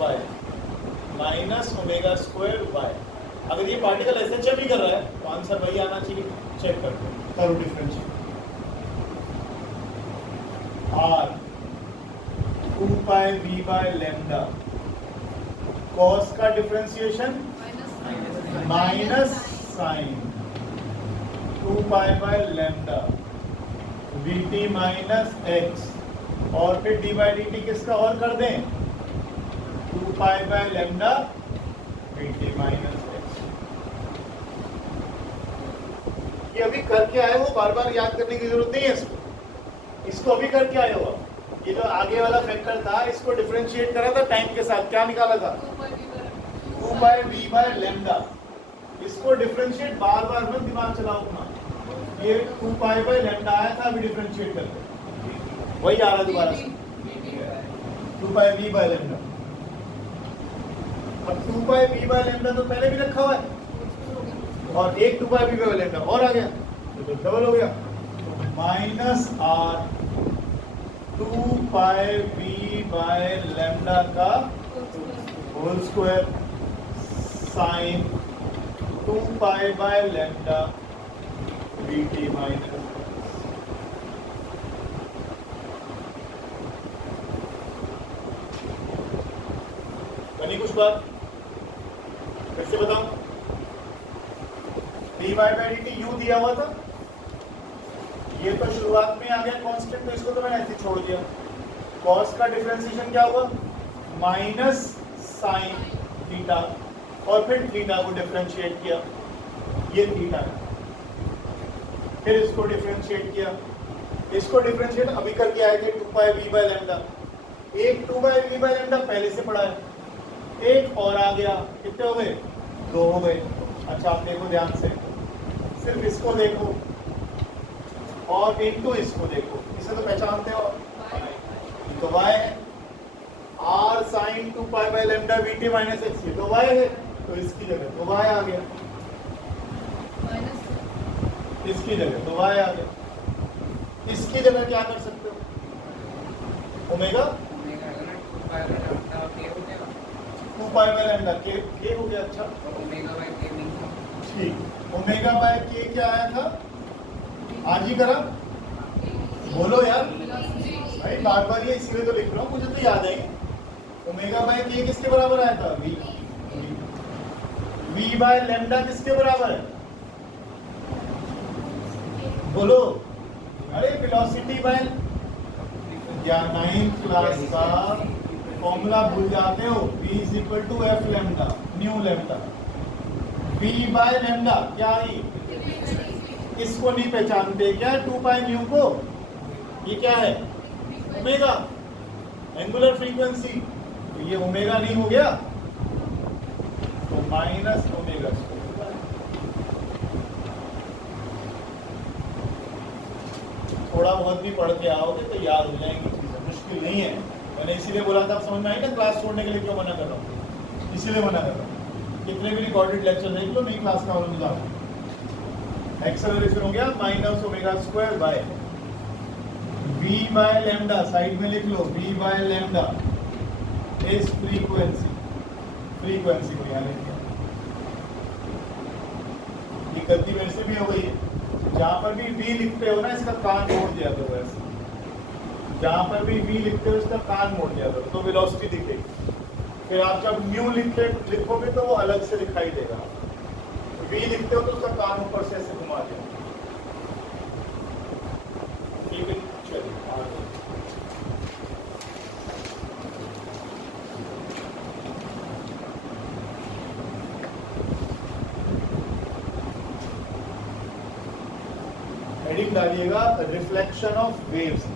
y minus omega square y। अगर ये पार्टिकल एसएचएम ही कर रहा है तो आंसर वही आना चाहिए। चेक करते हैं, करो differentiate. r 2 pi v by lambda cos का differentiation minus sine 2 pi by lambda vt minus x, और फिर डी बाई डी टी किसका और कर दें? 2 pi by lambda vt minus x। ये अभी करके आए हो, बार बार याद करने की जरूरत नहीं है इसको अभी करके आए हो। ये जो आगे वाला फैक्टर था इसको डिफरेंशिएट करा था टाइम के साथ, क्या निकाला था? 2 बाय v बाय लैम्डा। इसको डिफरेंशिएट बार बार मत दिमाग चलाओ अपना। ये 2 पाई बाय लैम्डा आया था, अभी डिफरेंशिएट करते वही आ रहा दोबारा से 2 पाई v बाय लैम्डा। अब 2 पाई v बाय लैम्डा तो पहले भी रखा हुआ है, और एक 2 पाई v बाय लैम्डा और आ गया तो डबल हो गया। Minus r 2 pi v by lambda का whole square sine 2 pi by lambda vt minus. बनी कुछ बात? फिर से बताऊं, dy बाय dt u दिया हुआ था, ये तो शुरुआत में आ गया कांस्टेंट, तो इसको तो मैंने ऐसे छोड़ दिया। cos का डिफरेंशिएशन क्या हुआ? माइनस साइन थीटा, और फिर थीटा को डिफरेंशिएट किया, ये थीटा है। फिर इसको डिफरेंशिएट किया, इसको डिफरेंशिएट अभी करके आए थे 2 पाई v बाय लैम्डा। एक 2 पाई v बाय लैम्डा पहले से पढ़ा है, एक और आ गया, कितने हो गए? 2 हो गए। अच्छा आप देखो ध्यान से, सिर्फ इसको देखो और इनटू इसको देखो, इसे तो पहचानते हो, तो y है r sin 2 pi by lambda vt minus x, ये तो y है, तो इसकी जगह तो y आ गया, इसकी जगह तो y आ गया। इसकी जगह क्या कर सकते हो? ओमेगा 2 पाई बाय लैम्डा के हो गया। अच्छा ठीक, ओमेगा बाय के क्या आया था? आज ही करा, बोलो यार भाई, बार बार ये इसीलिए तो लिख रहा हूँ, मुझे तो याद है। ओमेगा बाय के किसके बराबर आया था? v बाय लैम्डा किसके बराबर है? बोलो, अरे वेलोसिटी बाय, या 9th क्लास का फॉर्मूला भूल जाते हो, v is equal to f lambda nu lambda. v by lambda क्या आई? इसको नहीं पहचानते क्या 2 पाई न्यू को? ये क्या है? Omega, angular frequency. तो ये ओमेगा नहीं हो गया, तो माइनस ओमेगा। थोड़ा बहुत भी पढ़ के आओगे तो याद हो जाएंगी चीजें, मुश्किल नहीं है। मैंने इसीलिए बोला था, समझ में आई ना क्लास छोड़ने के लिए क्यों मना कर रहा हूँ? इसीलिए मना कर रहा हूँ। कितने भी रिकॉर्डेड लेक्चर देख लो, नई क्लास का वाला मिला। एक्सेलरेशन हो गया minus omega square by v by lambda, side में लिख लो, v by lambda is frequency, frequency को यहाँ लिख दिया। ये गलती मेरे से भी हो गई है, जहाँ पर भी v लिखते हो ना इसका कान मोड़ दिया करो ऐसे, जहाँ पर भी v लिखते हो इसका कान मोड़ दिया करो तो वेलोसिटी दिखेगी। फिर आप जब न्यू लिखोगे तो वो अलग से दिखाई देगा। v लिखते हो तो उसका कान ऊपर से ऐसे घुमा दिया। ठीक है, चलिए आगे। हेडिंग डालिएगा reflection of waves,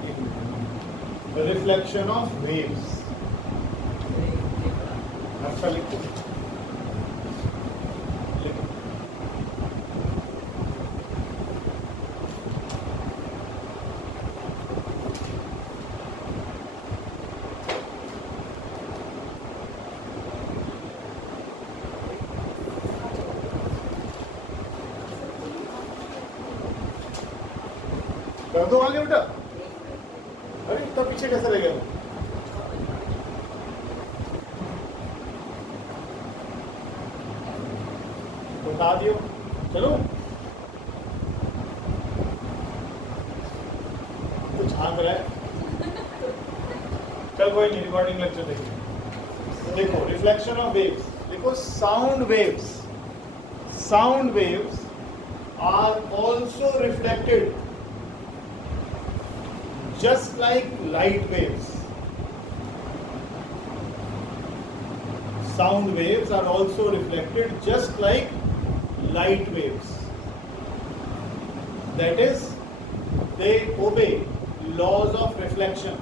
reflection of waves. अच्छा लिखो, कर दो आगे बेटा। अरे इतना पीछे कैसे लगे? बता दियो, चलो कुछ झांक रहा है। चल कोई नहीं, रिकॉर्डिंग लेक्चर देखिए। देखो रिफ्लेक्शन ऑफ वेव्स, देखो sound waves, sound waves are also reflected just like light waves. Sound waves are also reflected just like light waves. That is, they obey laws of reflection.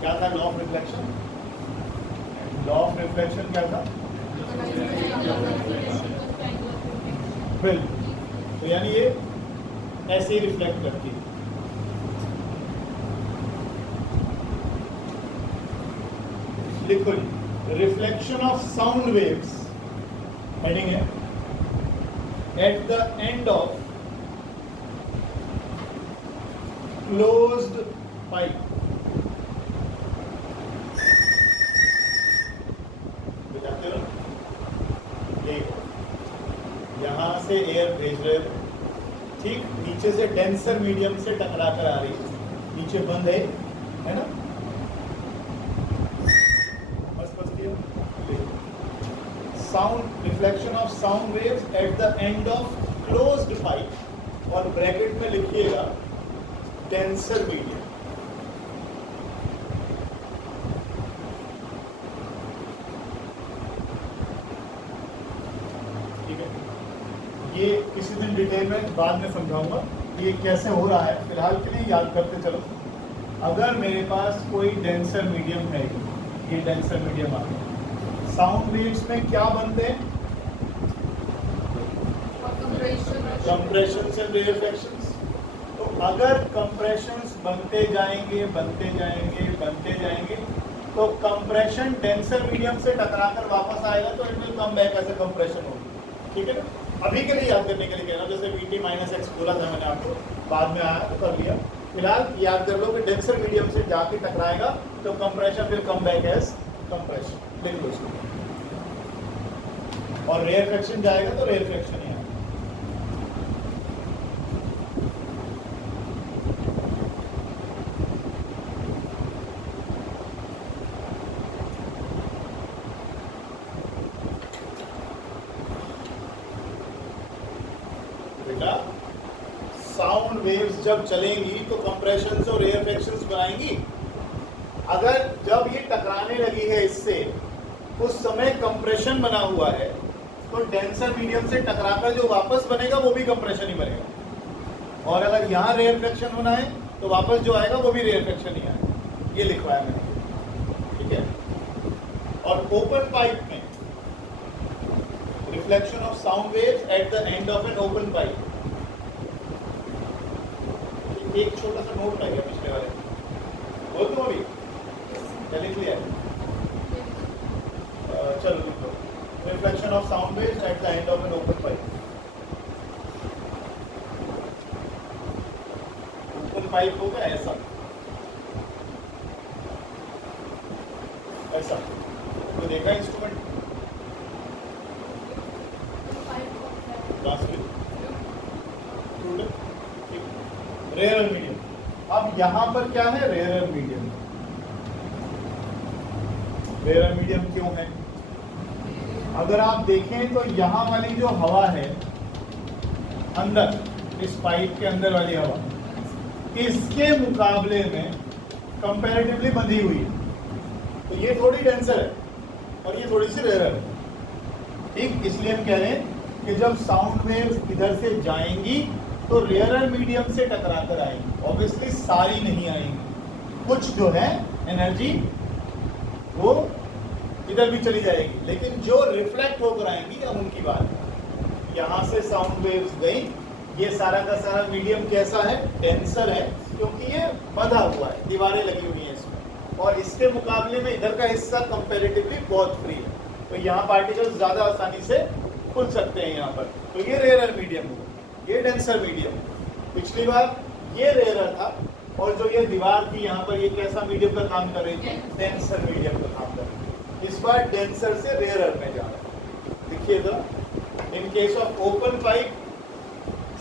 क्या था law of reflection? Law of reflection क्या था? बिल्कुल, तो यानी ये ऐसे ही reflect करती है। लिखो, reflection of sound waves, heading है at the end of closed pipe. बताते हो देखो, यहां से एयर भेज रहे हो, ठीक, नीचे से डेंसर मीडियम से टकरा कर आ रही है, नीचे बंद है ना? Sound, reflection of sound waves at the end of closed pipe, और ब्रैकेट में लिखिएगा डेंसर मीडियम। ठीक है, ये किसी दिन डिटेल में बाद में समझाऊंगा ये कैसे हो रहा है, फिलहाल के लिए याद करते चलो। अगर मेरे पास कोई डेंसर मीडियम है, ये डेंसर मीडियम आ गया, साउंड वेव्स में क्या बनते हैं? Compression and rarefactions. तो अगर कंप्रेशंस बनते जाएंगे बनते जाएंगे बनते जाएंगे, तो कंप्रेशन डेंसर मीडियम से टकराकर वापस आएगा, तो it will come back as a compression होगी। ठीक है ना? अभी के लिए याद करने के लिए कह रहा हूं, जैसे VT माइनस एक्स बोला था मैंने आपको, बाद में आया तो कर लिया। फिलहाल याद कर लो कि डेंसर मीडियम से जाके टकराएगा तो compression will come back as compression, लिख लो इसको। और रेयरफैक्शन जाएगा तो रेयरफैक्शन ही आएगा। बेटा साउंड वेव्स जब चलेंगी तो कंप्रेशंस और रेयरफैक्शंस बनाएंगी। अगर जब ये टकराने लगी है इससे, उस समय कंप्रेशन बना हुआ है, तो डेंसर मीडियम से टकराकर जो वापस बनेगा वो भी कंप्रेशन ही बनेगा। और अगर यहाँ रेयरफैक्शन होना है तो वापस जो आएगा वो भी रेयरफैक्शन ही आएगा। ये लिखवाया मैंने, ठीक है। और ओपन पाइप में reflection of sound waves at the end of an open pipe. एक छोटा सा नोट रह गया पिछले वाले, बोल दो अभी, क्या लिख लिया है? चलो लिख लो, reflection of sound waves at the end of an open pipe. Open pipe हो गया ऐसा, ऐसा तो देखा इंस्ट्रूमेंट रेयर मीडियम। अब यहां पर क्या है? Rare medium. रेयर मीडियम क्यों है? अगर आप देखें तो यहां वाली जो हवा है अंदर, इस पाइप के अंदर वाली हवा, इसके मुकाबले में कंपैरेटिवली बंधी हुई है, तो ये थोड़ी डेंसर है और ये थोड़ी सी रेयर है। ठीक, इसलिए हम कह रहे हैं कि जब साउंड वेव्स इधर से जाएंगी तो रेयरर मीडियम से टकरा कर आएंगी। ऑब्वियसली सारी नहीं आएंगी, कुछ जो है एनर्जी वो इधर भी चली जाएगी, लेकिन जो रिफ्लेक्ट होकर आएंगी अब उनकी बात है। यहाँ से साउंड वेव्स गई, ये सारा का सारा मीडियम कैसा है, डेंसर है, क्योंकि ये बंधा हुआ है, दीवारें लगी हुई हैं इसमें, और इसके मुकाबले में इधर का हिस्सा कंपैरेटिवली बहुत फ्री है, तो यहाँ पार्टिकल्स ज़्यादा आसानी से खुल सकते हैं यहाँ पर। तो ये रेयरर मीडियम हुआ, ये डेंसर मीडियम। पिछली बार ये रेयरर था और जो ये दीवार थी यहाँ पर, ये कैसा मीडियम का काम कर रही थी, डेंसर मीडियम का काम कर रही थी। इस बार डेंसर से रेयरर में जा रहा है। देखिएगा, in case of open pipe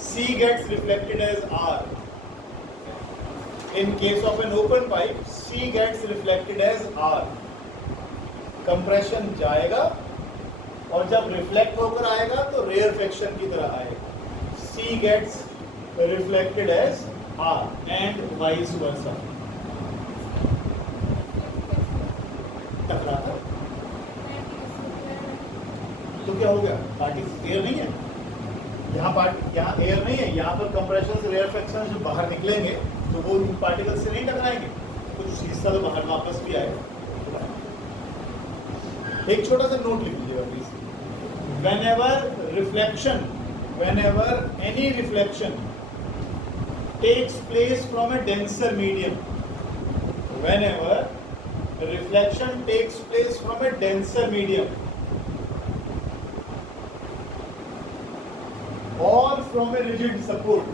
C gets reflected as R. In case of an open pipe, C gets reflected as R. Compression जाएगा और जब रिफ्लेक्ट होकर आएगा तो रेयरफेक्शन की तरह आएगा। C gets reflected as R and vice versa. टकराता तो क्या हो गया, पार्टिकल एयर नहीं है यहाँ एयर नहीं है, यहाँ पर कंप्रेशन से रेयरफेक्शन जो बाहर निकलेंगे तो वो पार्टिकल से नहीं टकराएंगे, कुछ हिस्सा तो बाहर वापस भी आएगा। एक छोटा सा नोट लिख लीजिएगा please. whenever any reflection takes place from a denser medium, whenever reflection takes place from a denser medium or from a rigid support,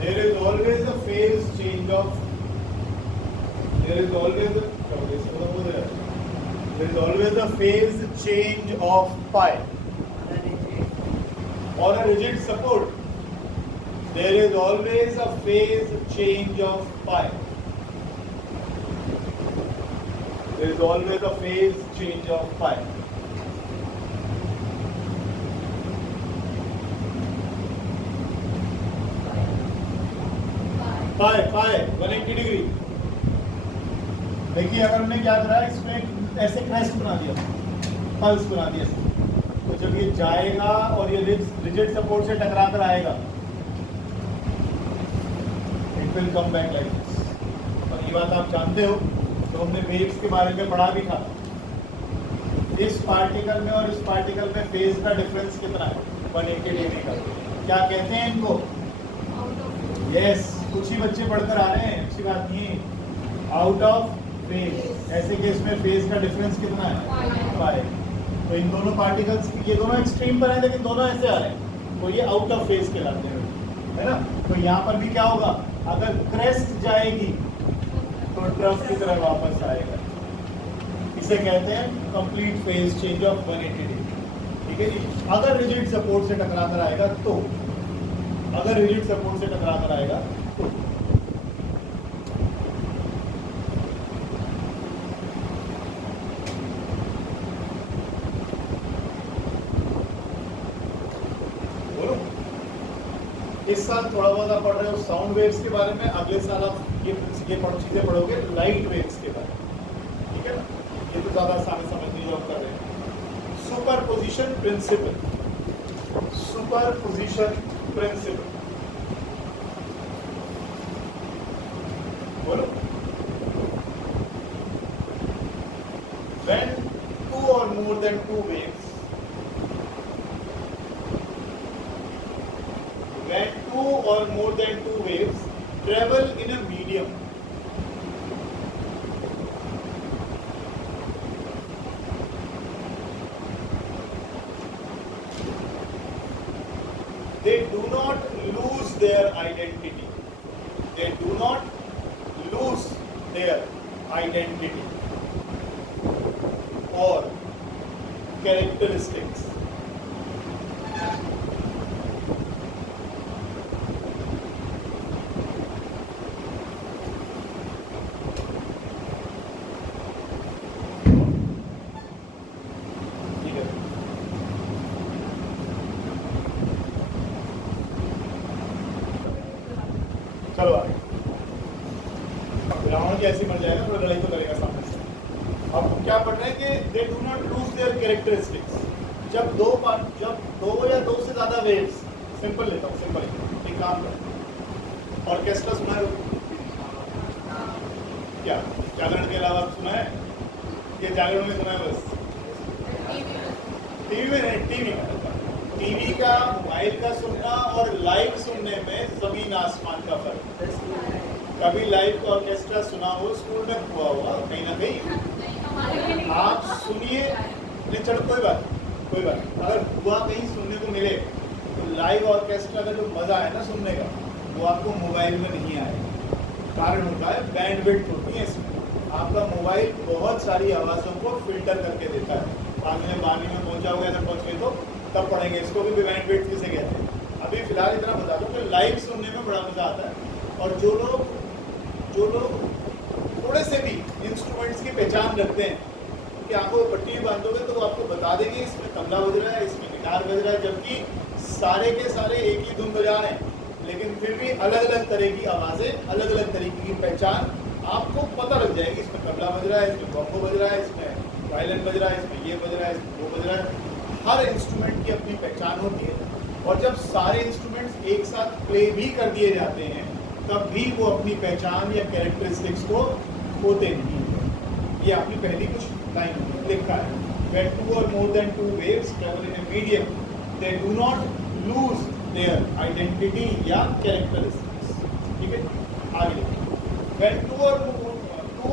there is always a phase change of pi. Or a rigid support, there is always a phase change of pi. There is always a phase change of pi. Pi 180 degree. देखिए, अगर हमने क्या करा, इसमें ऐसे crest बना दिया, pulse बना दिया, तो जब ये जाएगा और ये रिजिड सपोर्ट से टकरा कर आएगा, it will come back like this. और ये बात आप जानते हो, तो हमने वेव्स के बारे में पढ़ा भी था। इस पार्टिकल में और इस पार्टिकल में फेज का डिफरेंस कितना है, 180 डिग्री का। क्या कहते हैं इनको? यस, कुछ ही बच्चे पढ़कर आ रहे हैं, अच्छी बात नहीं है। आउट ऑफ फेज, ऐसे केस में फेज का डिफरेंस कितना है, पाई। तो इन दोनों पार्टिकल्स, ये दोनों एक्सट्रीम पर हैं लेकिन दोनों ऐसे आ रहे हैं, तो ये आउट ऑफ फेज कहलाते हैं, है ना। तो यहाँ पर भी क्या होगा, अगर क्रेस्ट जाएगी तो ट्रफ की तरह वापस आएगा। इसे कहते हैं complete phase change of 180 degree. ठीक है जी। अगर रिजिड सपोर्ट से टकरा कर आएगा तो, अगर रिजिड सपोर्ट से टकरा कर आएगा तो बोलो। इस साल थोड़ा बहुत आप पढ़ रहे हो साउंड वेव्स के बारे में, अगले साल आप ये चीजें पढ़ोगे लाइट वेव्स के बारे में। ठीक है ना, ये तो ज्यादा आसानी समझने जो आप कर रहे हैं। सुपरपोजिशन प्रिंसिपल, सुपरपोजिशन प्रिंसिपल बोलो। When two or more than two waves, when two or more than two waves travel in a medium, they do not lose their identity. They do not lose their identity or characteristics. चलो आगे। रावण कैसे मर जाएगा, तो लड़ाई तो करेगा सामने से। अब क्या पढ़ रहे हैं कि they do not lose their characteristics. जब दो या दो से ज्यादा वेव्स, सिंपल लेता हूँ, सिंपल एक काम कर। ऑर्केस्ट्रा सुना है? क्या जागरण के अलावा सुना है? ये जागरण में सुना है बस? टीवी में नहीं, टीवी का, मोबाइल का सुनना और लाइव सुनने में जमीन आसमान का फर्क है। कभी लाइव का ऑर्केस्ट्रा सुना हो, स्कूल में हुआ होगा कहीं ना कहीं, आप सुनिए। नहीं चलो कोई बात, अगर हुआ कहीं सुनने को मिले तो लाइव ऑर्केस्ट्रा का जो मजा है ना सुनने का, वो आपको मोबाइल में नहीं आएगा। कारण होता है बैंडविड्थ होती है इसमें। आपका मोबाइल बहुत सारी आवाज़ों को फिल्टर करके देता है। पानी में पहुंचा होगा, अगर पहुंच गए तो तब पढ़ेंगे इसको भी बैंडविड्थ किसे कहते हैं। अभी फिलहाल इतना बता दूं कि लाइव सुनने में बड़ा मजा आता है। और जो लोग थोड़े से भी इंस्ट्रूमेंट्स की पहचान रखते हैं, कि आंखों में पट्टी बांधोगे तो वो आपको बता देंगे इसमें तबला बज रहा है, इसमें गिटार बज रहा है, जबकि सारे के सारे एक ही धुन बजा रहे हैं, लेकिन फिर भी अलग अलग तरह की आवाज़ें, अलग अलग तरीके की पहचान आपको पता लग जाएगी। इसमें तबला बज रहा है, इसमें बॉम्बो बज रहा है, इसमें वायलिन बज रहा है, इसमें ये बज रहा है, इसमें वो बज रहा है। हर इंस्ट्रूमेंट की अपनी पहचान होती है। और जब सारे इंस्ट्रूमेंट्स एक साथ प्ले भी कर दिए जाते हैं, तब भी वो अपनी पहचान या कैरेक्टरिस्टिक्स को खोते नहीं है। ये आपकी पहली कुछ लाइन लिखा है। When two or more than two waves travel in a medium, they do not lose their identity या characteristics. ठीक है, आगे लिखो। When two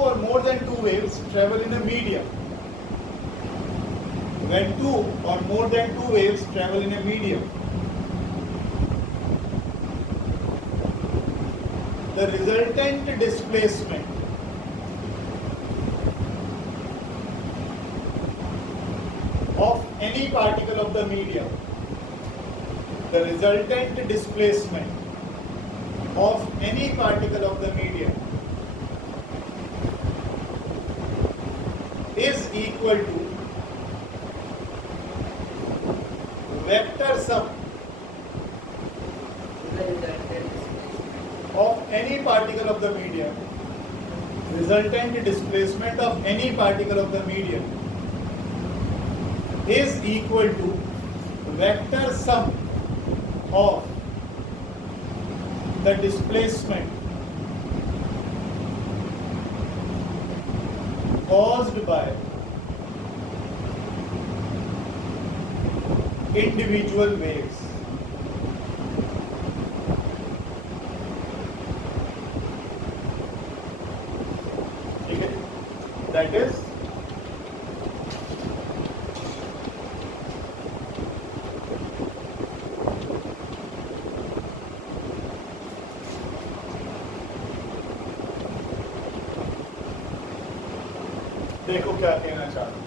or more than two waves travel in a medium, when two or more than two waves travel in a medium, the resultant displacement of any particle of the medium, the resultant displacement of any particle of the medium is equal to vector sum of any particle of the medium. Resultant displacement of any particle of the medium is equal to vector sum of the displacement caused by individual waves. ठीक है, that is देखो क्या कहना चाहता हूं।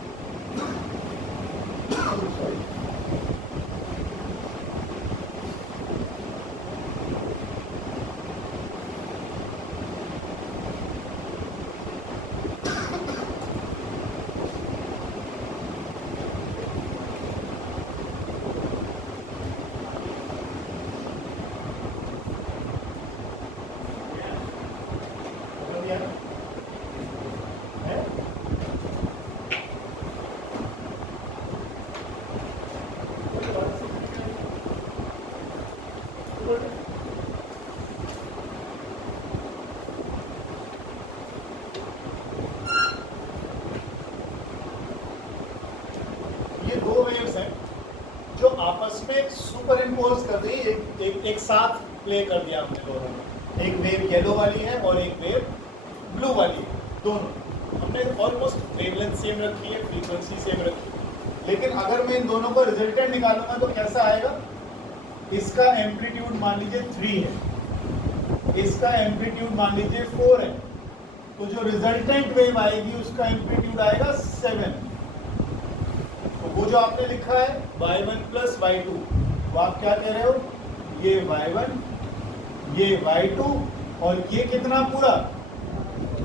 ये दो waves हैं जो आपस में सुपर इम्पोज कर दी, एक साथ प्ले कर दिया हमने दोनों में। एक वेव येलो वाली है और एक वेव ब्लू वाली है। दोनों हमने ऑलमोस्ट वेवलेंथ सेम रखी है, फ्रीक्वेंसी सेम रखी है, लेकिन अगर मैं इन दोनों को रिजल्टेंट निकालूंगा तो कैसा आएगा? इसका एम्पलीट्यूड मान लीजिए 3 है, इसका एम्पलीट्यूड मान लीजिए 4 है, तो जो रिजल्टेंट वेव आएगी उसका एम्पलीट्यूड आएगा 7। तो वो जो आपने लिखा है y1 प्लस y2, वो आप क्या कह रहे हो? ये y1, ये y2 और ये कितना पूरा?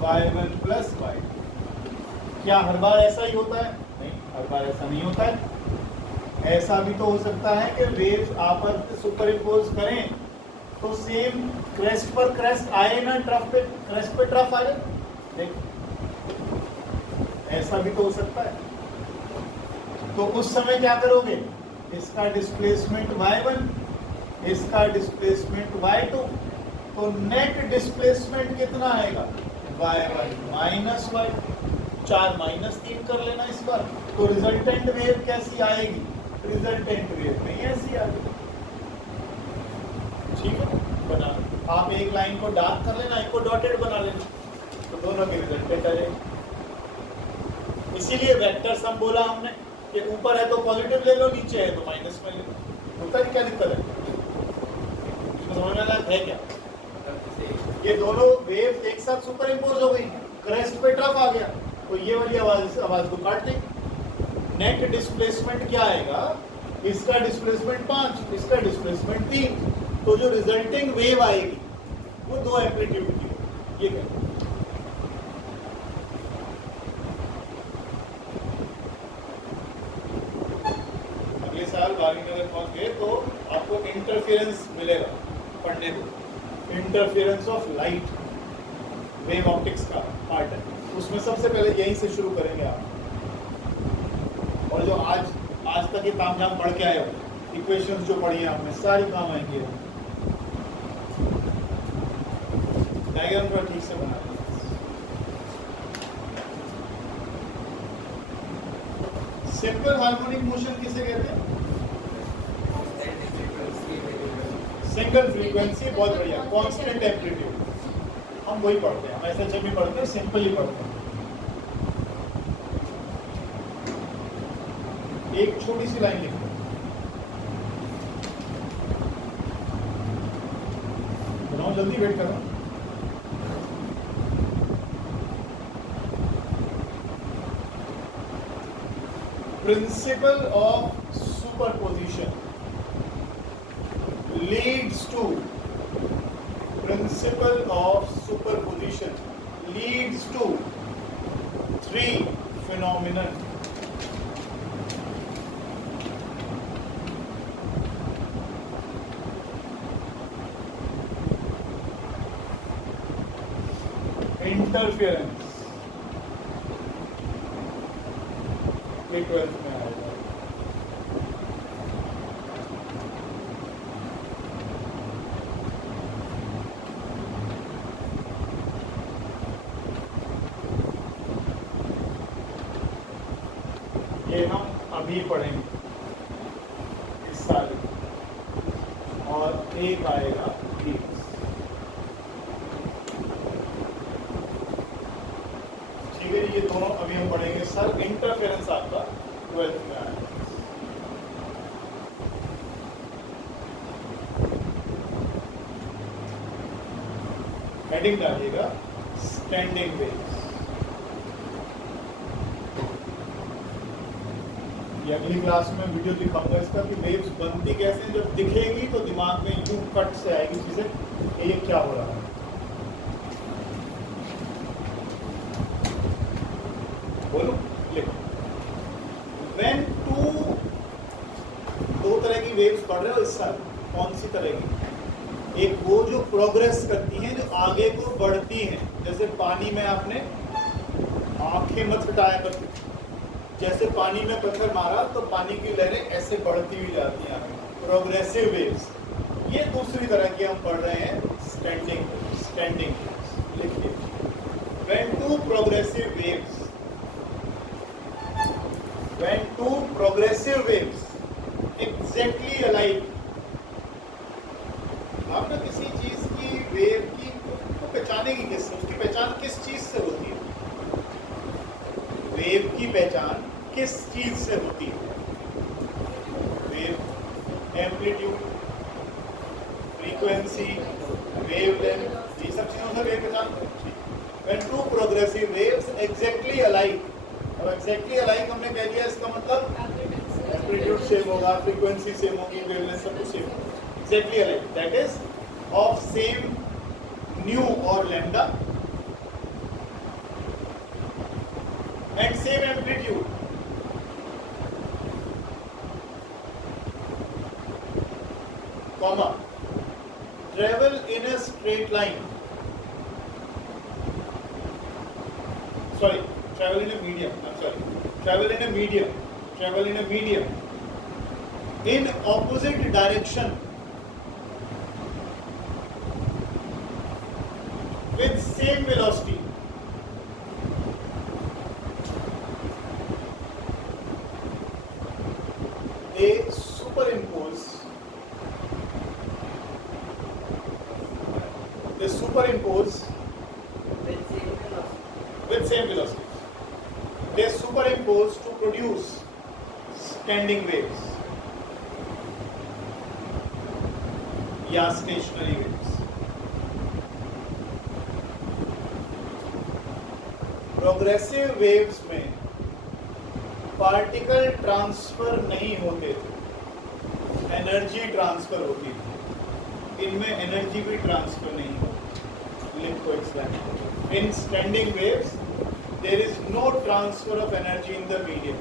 y1 plus y2। क्या हर बार ऐसा ही होता है? नहीं, हर बार ऐसा नहीं होता है। ऐसा भी तो हो सकता है कि वेव्स आपस में सुपर इम्पोज करें तो सेम क्रेस्ट पर क्रेस्ट आए ना, ट्रफ पे क्रेस्ट पे ट्रफ आए। देख, ऐसा भी तो हो सकता है। तो उस समय क्या करोगे, इसका डिस्प्लेसमेंट y1, इसका डिस्प्लेसमेंट y2, तो नेट डिस्प्लेसमेंट कितना आएगा, y1 माइनस y, 4 माइनस 3 कर लेना इस बार। तो रिजल्टेंट वेव कैसी आएगी, रिजल्टेंट वेव नहीं ऐसी आएगी। ठीक है, बना आप एक लाइन को डार्क कर लेना, एक को डॉटेड बना लेना, तो दोनों के रिजल्टेंट आ जाएंगे। इसीलिए वेक्टर सम बोला हमने कि ऊपर है तो पॉजिटिव ले लो, नीचे है तो माइनस में ले लो। होता है, क्या दिक्कत है, समझ में है क्या। ये दोनों वेव एक साथ सुपर इम्पोज हो गई, क्रेस्ट पे ट्रफ आ गया, तो ये वाली आवाज को काट देंगे। नेट डिस्प्लेसमेंट क्या आएगा, इसका डिस्प्लेसमेंट 5, इसका डिस्प्लेसमेंट 3, तो जो रिजल्टिंग वेव आएगी वो 2 एम्पलीट्यूड की। ये क्या, अगले साल 12वीं में अगर पहुंच गए तो आपको इंटरफेरेंस मिलेगा पढ़ने को, interference of light, wave optics का पार्ट है, उसमें सबसे पहले यहीं से शुरू करेंगे आप। और जो आज तक ये तामझाम पढ़ के आए हो, इक्वेशंस जो पढ़ी है आपने, सारी काम आएंगे। डायग्राम थोड़ा ठीक से बना, सिंपल हार्मोनिक मोशन किसे कहते हैं, सिंगल फ्रीक्वेंसी, बहुत बढ़िया, कांस्टेंट एम्पलीट्यूड, हम वही पढ़ते हैं, हम ऐसा जब भी पढ़ते हैं सिंपल ही पढ़ते हैं। एक छोटी सी लाइन लिखो, बनाओ जल्दी, वेट करो। Principle of superposition leads to, principle of superposition leads to 3 phenomenon. Interference, ये 12th में आएगा। ये हम अभी पढ़ेंगे इस साल, और एक आएगा लीड्स। ठीक है, ये दोनों अभी हम पढ़ेंगे सर। इंटरफेरेंस आपका 12th में आएगा। हेडिंग डालिएगा स्टैंडिंग वेव्स। ये अगली क्लास में वीडियो दिखाऊंगा इसका कि वेव्स बनती कैसे हैं। जब दिखेगी तो दिमाग में यूं कट से आएगी चीजें, ये क्या हो रहा है। बोलो, लिखो। When दो तरह की वेव्स पढ़ रहे हो इस साल, कौन सी तरह की, एक वो जो प्रोग्रेस करती हैं, जो आगे को बढ़ती हैं, जैसे पानी में आपने आंखें मत हटाया करती, जैसे पानी में पत्थर मारा तो पानी की लहरें ऐसे बढ़ती हुई जाती हैं, प्रोग्रेसिव वेव्स। ये दूसरी तरह की हम पढ़ रहे हैं स्टैंडिंग वेव्स। लिखिए, when two progressive waves exactly alike, आपने किसी चीज की वेव की को पहचानेगी किससे, उसकी पहचान किस चीज से होती है, वेव की पहचान किस चीज से होती है, वेव एम्पलीट्यूड, फ्रीक्वेंसी, वेवलेंथ, ये सब चीजों से वेव पहचान। When two progressive waves exactly alike, अब exactly alike हमने कह दिया, इसका मतलब एम्पलीट्यूड सेम होगा, फ्रीक्वेंसी सेम होगी, वेवलेंथ सब कुछ सेम होगा। Exactly alike, that is of same nu or lambda and same amplitude, comma, travel in a straight line. Sorry, travel in a medium. I'm sorry. Travel in a medium. Travel in a medium. In opposite direction. With same velocity. They superimpose. With same velocity. They superimpose to produce standing waves या stationary waves. Progressive waves में particle transfer नहीं होते थे, energy transfer होती थी. इनमें energy भी transfer नहीं होती. लिखो example. In standing waves, there is no transfer of energy in the medium.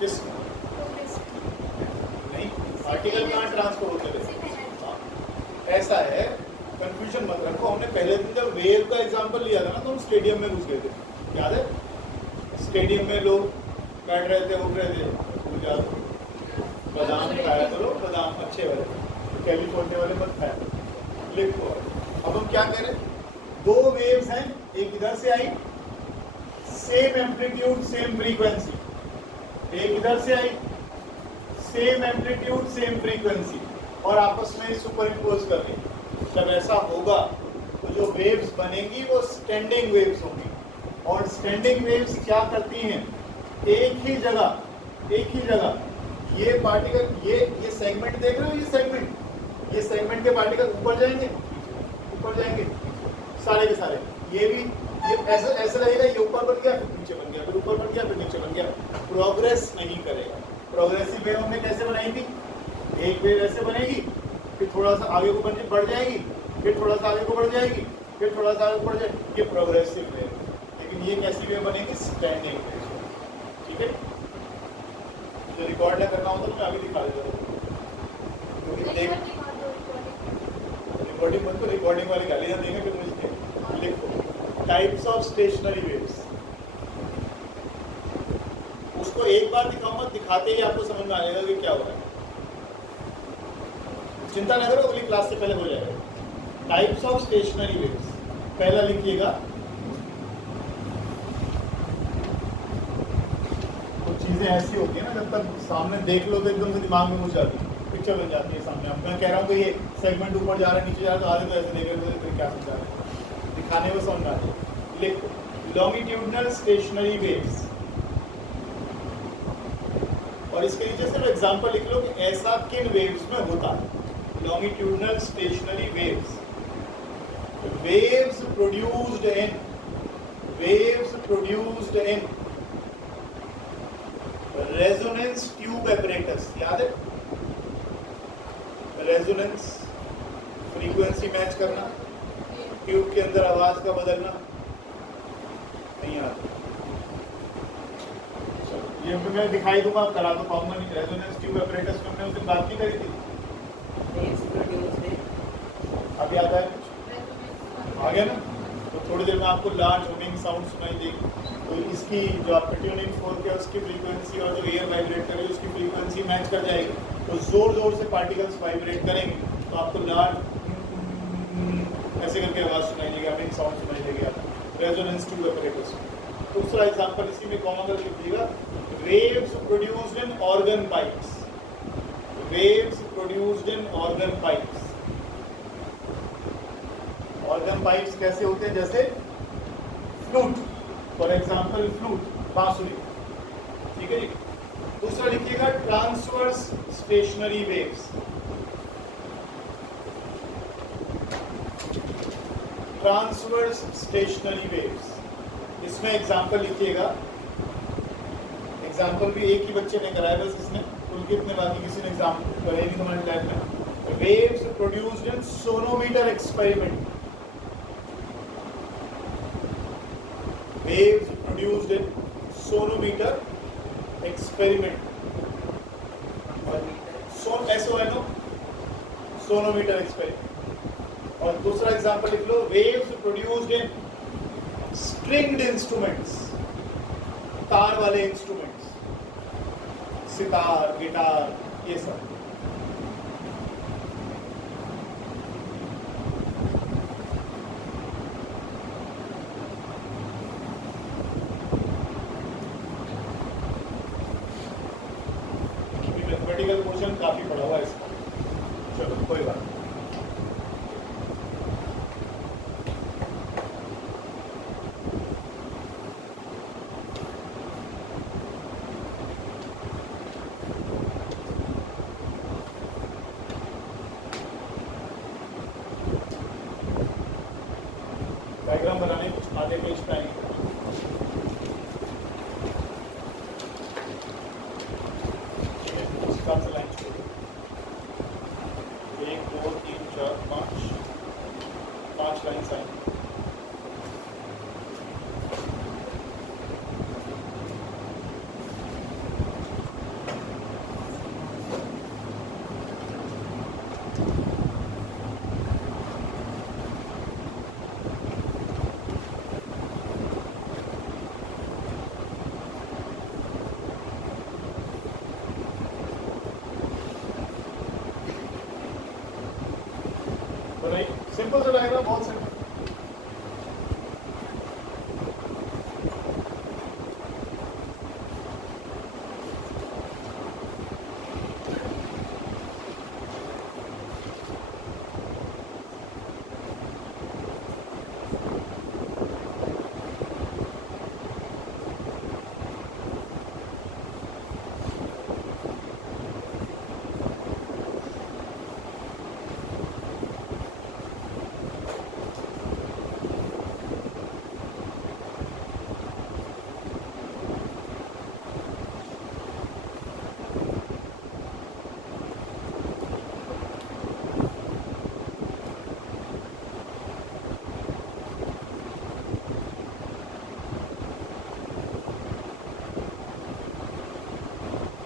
किस नहीं, पार्टिकल कहाँ ट्रांसफर होते थे? ऐसा है, कंफ्यूजन मत रखो. हमने पहले दिन जब वेव का एग्जांपल लिया था ना, तो हम स्टेडियम में घुस गए थे. याद है? स्टेडियम में लोग बैठ रहे थे, उठ रहे थे. बादाम खाया करो, बादाम अच्छे वाले, कैलिफोर्निया वाले मत खाया. लिखो. अब हम क्या कह रहे हैं? दो वेव्स हैं, एक इधर से आई, सेम एम्पलीट्यूड सेम फ्रीक्वेंसी. एक इधर से आई, सेम एम्पलीट्यूड सेम फ्रीक्वेंसी, और आपस में सुपर इम्पोज कर रही. जब ऐसा होगा तो जो वेव्स बनेंगी वो स्टैंडिंग वेव्स होंगी. और स्टैंडिंग वेव्स क्या करती हैं? एक ही जगह ये पार्टिकल, ये सेगमेंट देख रहे हो? ये सेगमेंट के पार्टिकल ऊपर जाएंगे सारे के सारे. ये भी ये ऐसा लगेगा, ये ऊपर बन गया फिर नीचे बन गया, फिर ऊपर बन गया फिर नीचे बन गया. प्रोग्रेस नहीं करेगा. प्रोग्रेसिव वेव हमने कैसे बनाई थी? एक वेव ऐसे बनेगी, फिर थोड़ा सा आगे को बढ़ जाएगी, फिर थोड़ा सा आगे को बढ़ जाएगी, फिर थोड़ा सा आगे बढ़ जाएगी. ये प्रोग्रेसिव वेव. लेकिन ये कैसी वेव बनेगी? Standing wave. ठीक है. जो रिकॉर्ड ना करना होता तो मैं अभी दिखा देता हूँ, क्योंकि देख रिकॉर्डिंग मत को, रिकॉर्डिंग वाली गालियाँ देंगे फिर मुझे. लिखो टाइप्स ऑफ स्टेशनरी वेव्स. उसको एक बार दिखाऊंगा, दिखाते ही आपको समझ में आ जाएगा कि क्या हो रहा है. चिंता न करो, अगली क्लास से पहले हो जाएगा. Types of stationery waves. पहला लिखिएगा, कुछ चीजें ऐसी होती है ना, जब तक सामने देख लो तो एकदम से दिमाग में घुस जाती है, पिक्चर बन जाती है सामने. अब मैं कह रहा हूँ कि ये सेगमेंट ऊपर जा रहा है, नीचे जा रहा है, तो आधे तो ऐसे देख रहे हो, फिर क्या समझा रहे हैं, दिखाने में समझ आ रहा है. लिखो लॉन्गिट्यूडनल स्टेशनरी वेव्स. और इसके नीचे सिर्फ एग्जांपल लिख लो कि ऐसा किन वेव्स में होता है. longitudinal stationary waves. Waves produced in resonance tube apparatus. याद है? रेजोनेंस, फ्रीक्वेंसी मैच करना, ट्यूब के अंदर आवाज का बदलना. नहीं आता. ये मैं दिखाई दूंगा, करा तो पाऊंगा नहीं. रेजोनेंस ट्यूब apparatus में हमने उस दिन बात नहीं करी थी. अभी आता है कुछ आ गया ना? तो थोड़ी देर में आपको लार्ज हुमिंग साउंड सुनाई देगी. तो इसकी जो आपका ट्यूनिंग फोर्क है उसकी फ्रीक्वेंसी और जो एयर वाइब्रेट करे उसकी फ्रीक्वेंसी मैच कर जाएगी. तो जोर जोर से पार्टिकल्स वाइब्रेट करेंगे तो आपको लार्ज ऐसे करके आवाज सुनाई देगी, हमिंग साउंड सुनाई देगी आपको. Resonance tube apparatus. दूसरा एग्जांपल इसी में कॉमन कर लीजिएगा. Waves produced in organ pipes. Waves produced in organ pipes. Organ pipes कैसे होते हैं? जैसे फ्लूट, फॉर एग्जाम्पल फ्लूट, बांसुरी. ठीक है जी. दूसरा लिखिएगा transverse stationery waves. Transverse stationery waves. इसमें एग्जाम्पल लिखिएगा. एग्जाम्पल भी एक ही बच्चे ने कराया बस इसने, पुलकित ने, बाकी किसी ने एग्जाम करे नहीं तुम्हारे लैब में। Waves produced in sonometer experiment, waves produced in sonometer experiment, SONO sonometer experiment. और दूसरा एग्जांपल लिख लो, waves produced in stringed instruments, तार वाले इंस्ट्रूमेंट्स, सितार, गिटार, ये सब। मैथमेटिकल क्वेश्चन काफी पड़ा हुआ है इसका, चलो कोई बात नहीं। डायग्राम बनाने कुछ आधे पेज टाइम, उस हिसाब से लाइन छोड़ो। 1 2 3 4 5 लाइन आएंगी। सिंपल सा डायग्राम, बहुत सिंपल।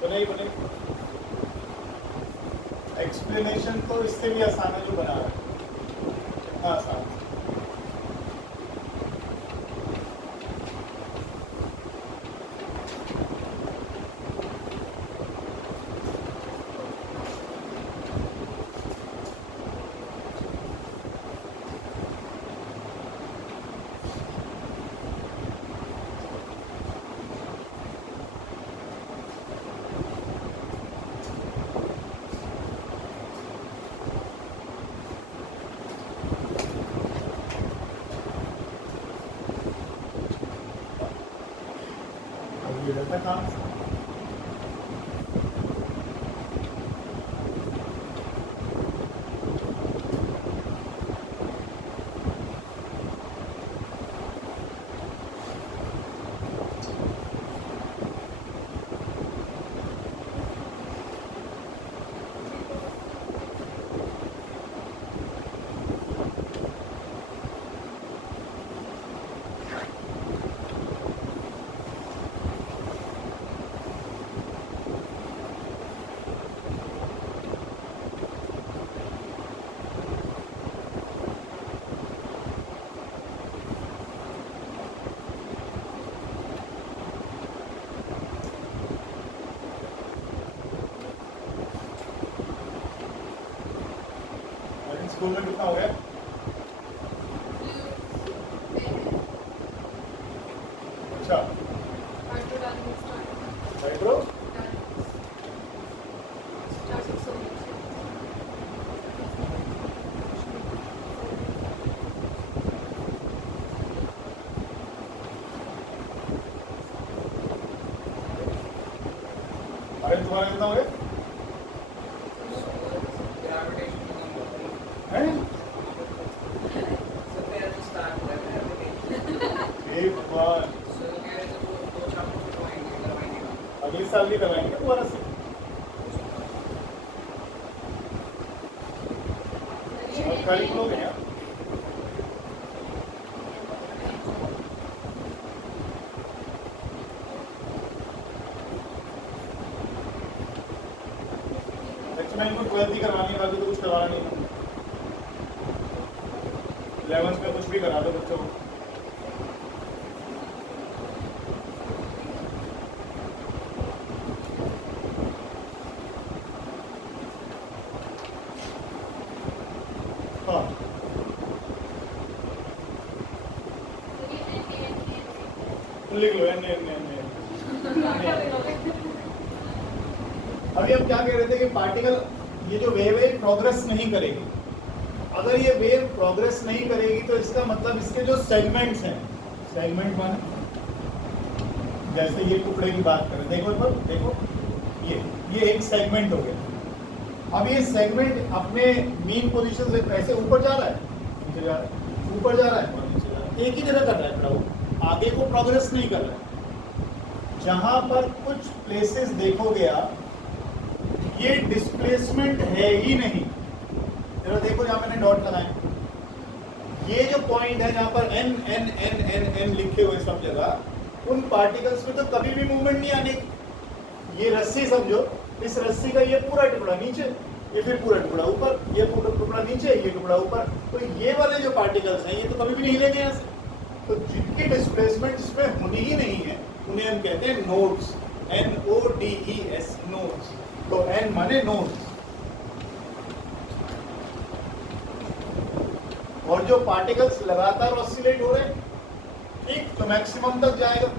बने बने। एक्सप्लेनेशन तो इससे भी आसान है जो बना रहा है, कितना आसान। ये रहता है काम। स्कूल में कितना हो गया? अच्छा, हाइड्रो अरे तुम्हारा कितना हो गया? हैं? हे भगवान, अगले साल भी करवाएंगे दोबारा से। खाली लोग हैं यार। मैं इनको 12th ही करवानी है, बाकी तो कुछ करवाना नहीं है। 11th में कुछ भी करा दो बच्चों को। हाँ लिख लो एन एन एन अभी हम क्या कह रहे थे कि पार्टिकल, ये जो वेव है प्रोग्रेस नहीं करेगी। अगर ये वेव प्रोग्रेस नहीं करेगी तो इसका मतलब इसके जो सेगमेंट्स हैं, सेगमेंट माने जैसे ये टुकड़े की बात करें, देखो पर देखो ये एक सेगमेंट हो गया। अब ये सेगमेंट अपने मीन पोजीशन से कैसे ऊपर जा रहा है, नीचे जा रहा है, ऊपर जा रहा है और नीचे जा रहा है, एक ही जगह कर रहा है खड़ा हो, आगे को प्रोग्रेस नहीं कर रहा है। जहां पर कुछ प्लेसेस देखोगे आप ये डिस्प्लेसमेंट है ही नहीं, जरा देखो जहां मैंने डॉट लगाए, ये जो पॉइंट है जहां पर N N N N N लिखे हुए सब जगह, उन पार्टिकल्स में तो कभी भी मूवमेंट नहीं आने। ये रस्सी समझो, इस रस्सी का ये पूरा टुकड़ा नीचे, ये फिर पूरा टुकड़ा ऊपर, ये पूरा टुकड़ा नीचे, ये टुकड़ा ऊपर, तो ये वाले जो पार्टिकल्स हैं ये तो कभी भी नहीं हिलेंगे यहाँ से। तो जिनकी डिस्प्लेसमेंट इसमें होनी ही नहीं है उन्हें हम कहते हैं नोड्स, NODES, नोड्स। तो N माने नोड्स। और जो पार्टिकल्स लगातार ऑसिलेट हो रहे हैं, ठीक, तो मैक्सिमम तक जाएगा,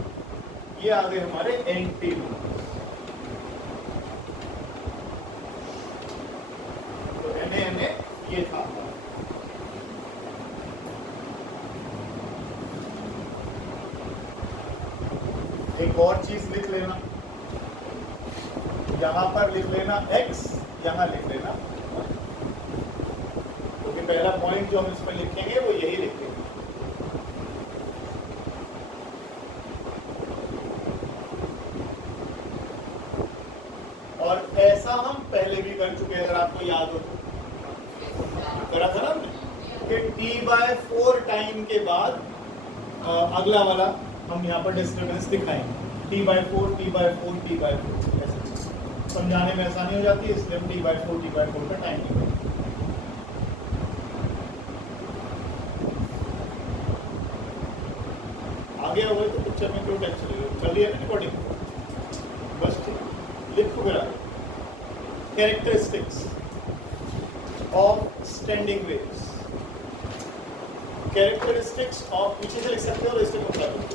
ये आ गए हमारे एंटी नोड्स। तो NA ये था। एक और चीज लिख लेना, यहां पर लिख लेना x, यहां लिख लेना, क्योंकि पहला पॉइंट जो हम इसमें लिखेंगे वो यही लिखेंगे। और ऐसा हम पहले भी कर चुके हैं, अगर आपको याद हो तो करा था ना हमने कि T/4 टाइम के बाद अगला वाला हम यहाँ पर डिस्टर्बेंस दिखाएंगे, T/4 T/4 T/4, ऐसे समझाने में आसानी हो जाती है, इसलिए हम T/4 का टाइम निकालेंगे। आगे हो गए तो पिक्चर में क्यों टेंशन ले, चल रही है ना रिकॉर्डिंग, बस ठीक लिखो मेरा। Characteristics of standing waves, characteristics of, पीछे से लिख सकते हो और इससे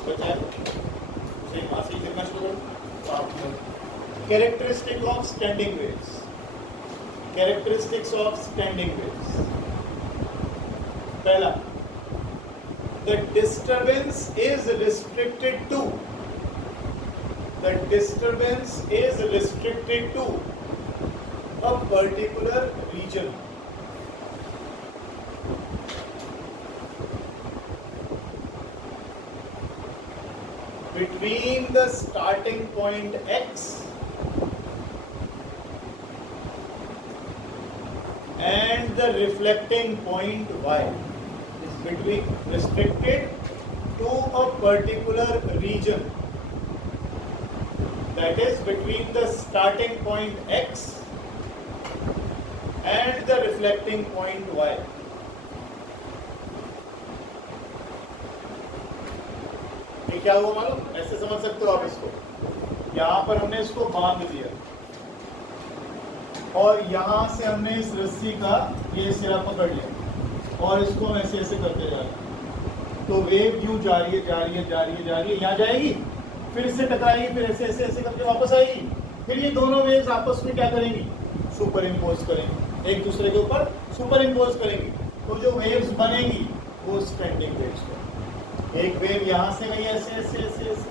बचाए सही वहां से लिखना शुरू करो। Characteristic of standing waves, characteristics of standing waves. पहला, the disturbance is restricted to, the disturbance is restricted to a particular region, between the starting point x and the reflecting point y, is between, restricted to a particular region, that is between the starting point x and the reflecting point y. ये क्या हुआ मालूम, ऐसे समझ सकते हो आप इसको, यहाँ पर हमने इसको बांध दिया और यहाँ से हमने इस रस्सी का ये सिरा पकड़ लिया और इसको हम ऐसे ऐसे करते जा रहे हैं, तो वेव यूं जा रही है जा रही है जा रही है जा रही है, यहाँ जाएगी, फिर इससे टकराएगी, फिर ऐसे ऐसे ऐसे करके वापस आएगी, फिर ये दोनों वेव्स आपस में क्या करेंगी, सुपर इम्पोज करेंगी, एक दूसरे के ऊपर सुपर इम्पोज करेंगी। तो जो वेव्स बनेगी वो स्टैंडिंग वेव्स बनेगी। एक वेव यहाँ से गई ऐसे ऐसे ऐसे ऐसे,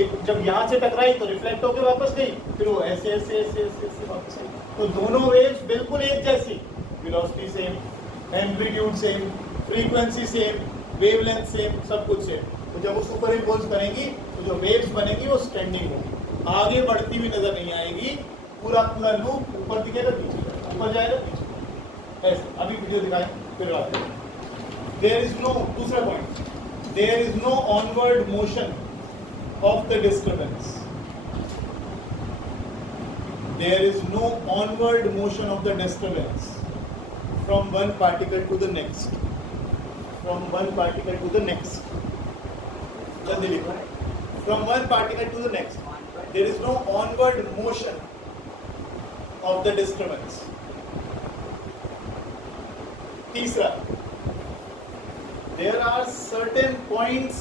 एक जब यहाँ से टकराई तो रिफ्लेक्ट होकर वापस गई, फिर वो ऐसे ऐसे ऐसे ऐसे ऐसे वापस आई। तो दोनों वेव्स बिल्कुल एक जैसी, velocity same, amplitude same, frequency same, wavelength same, सब कुछ सेम। तो जब वो सुपर इम्पोज करेंगी तो जो वेव्स बनेगी वो स्टैंडिंग होगी, आगे बढ़ती हुई नजर नहीं आएगी, पूरा पूरा लूप ऊपर दिखेगा नीचे, ऊपर जाएगा नीचे, ऐसे। अभी वीडियो दिखाएं। फिर आते हैं। There is no, दूसरा point, there is no onward motion of the disturbance. There is no onward motion of the disturbance from one particle to the next. From one particle to the next. जल्दी लिखो. From one particle to the next. There is no onward motion of the disturbance. तीसरा, there are certain points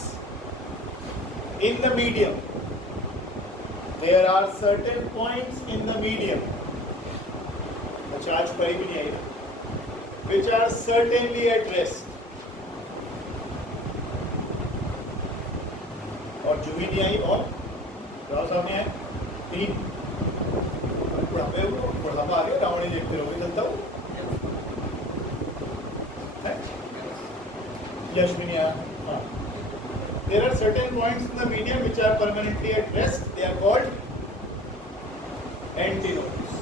in the medium. There are certain points in the medium. अच्छा आज पढ़ी भी नहीं आई. Which are certainly at rest. और जो भी नहीं आई और राव साहब ने आए 3. बुढ़ापा आ गया, रावणी देखते रहोगे चलता हूँ. Yashwini, हाँ. There are certain points in the medium which are permanently at rest. They are called antinodes.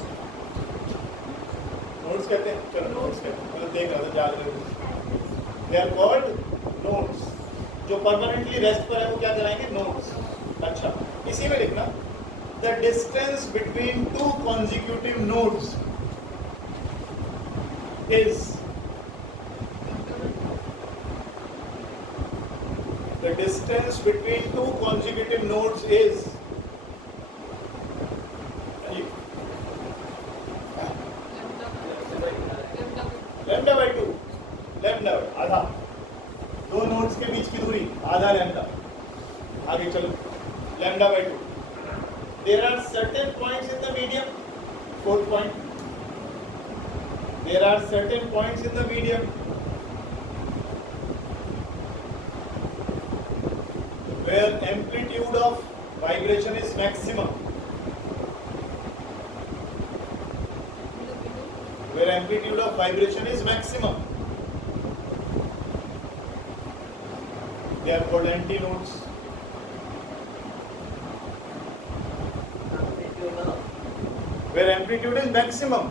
Nodes कहते हैं. चलो nodes कहते हैं. मतलब देख रहा था जाग रहे हो. They are called nodes. जो permanently rest पर है वो क्या कराएंगे? Nodes. अच्छा. इसी में लिखना. The distance between two consecutive nodes is the distance between two consecutive nodes is lambda by 2. lambda आधा. दो नोड्स के बीच की दूरी आधा लैम्डा. आगे चलो. lambda by 2. There are certain points in the medium. Fourth point. There are certain points in the medium where amplitude of vibration is maximum. Where amplitude of vibration is maximum. They are called antinodes. Where amplitude is maximum.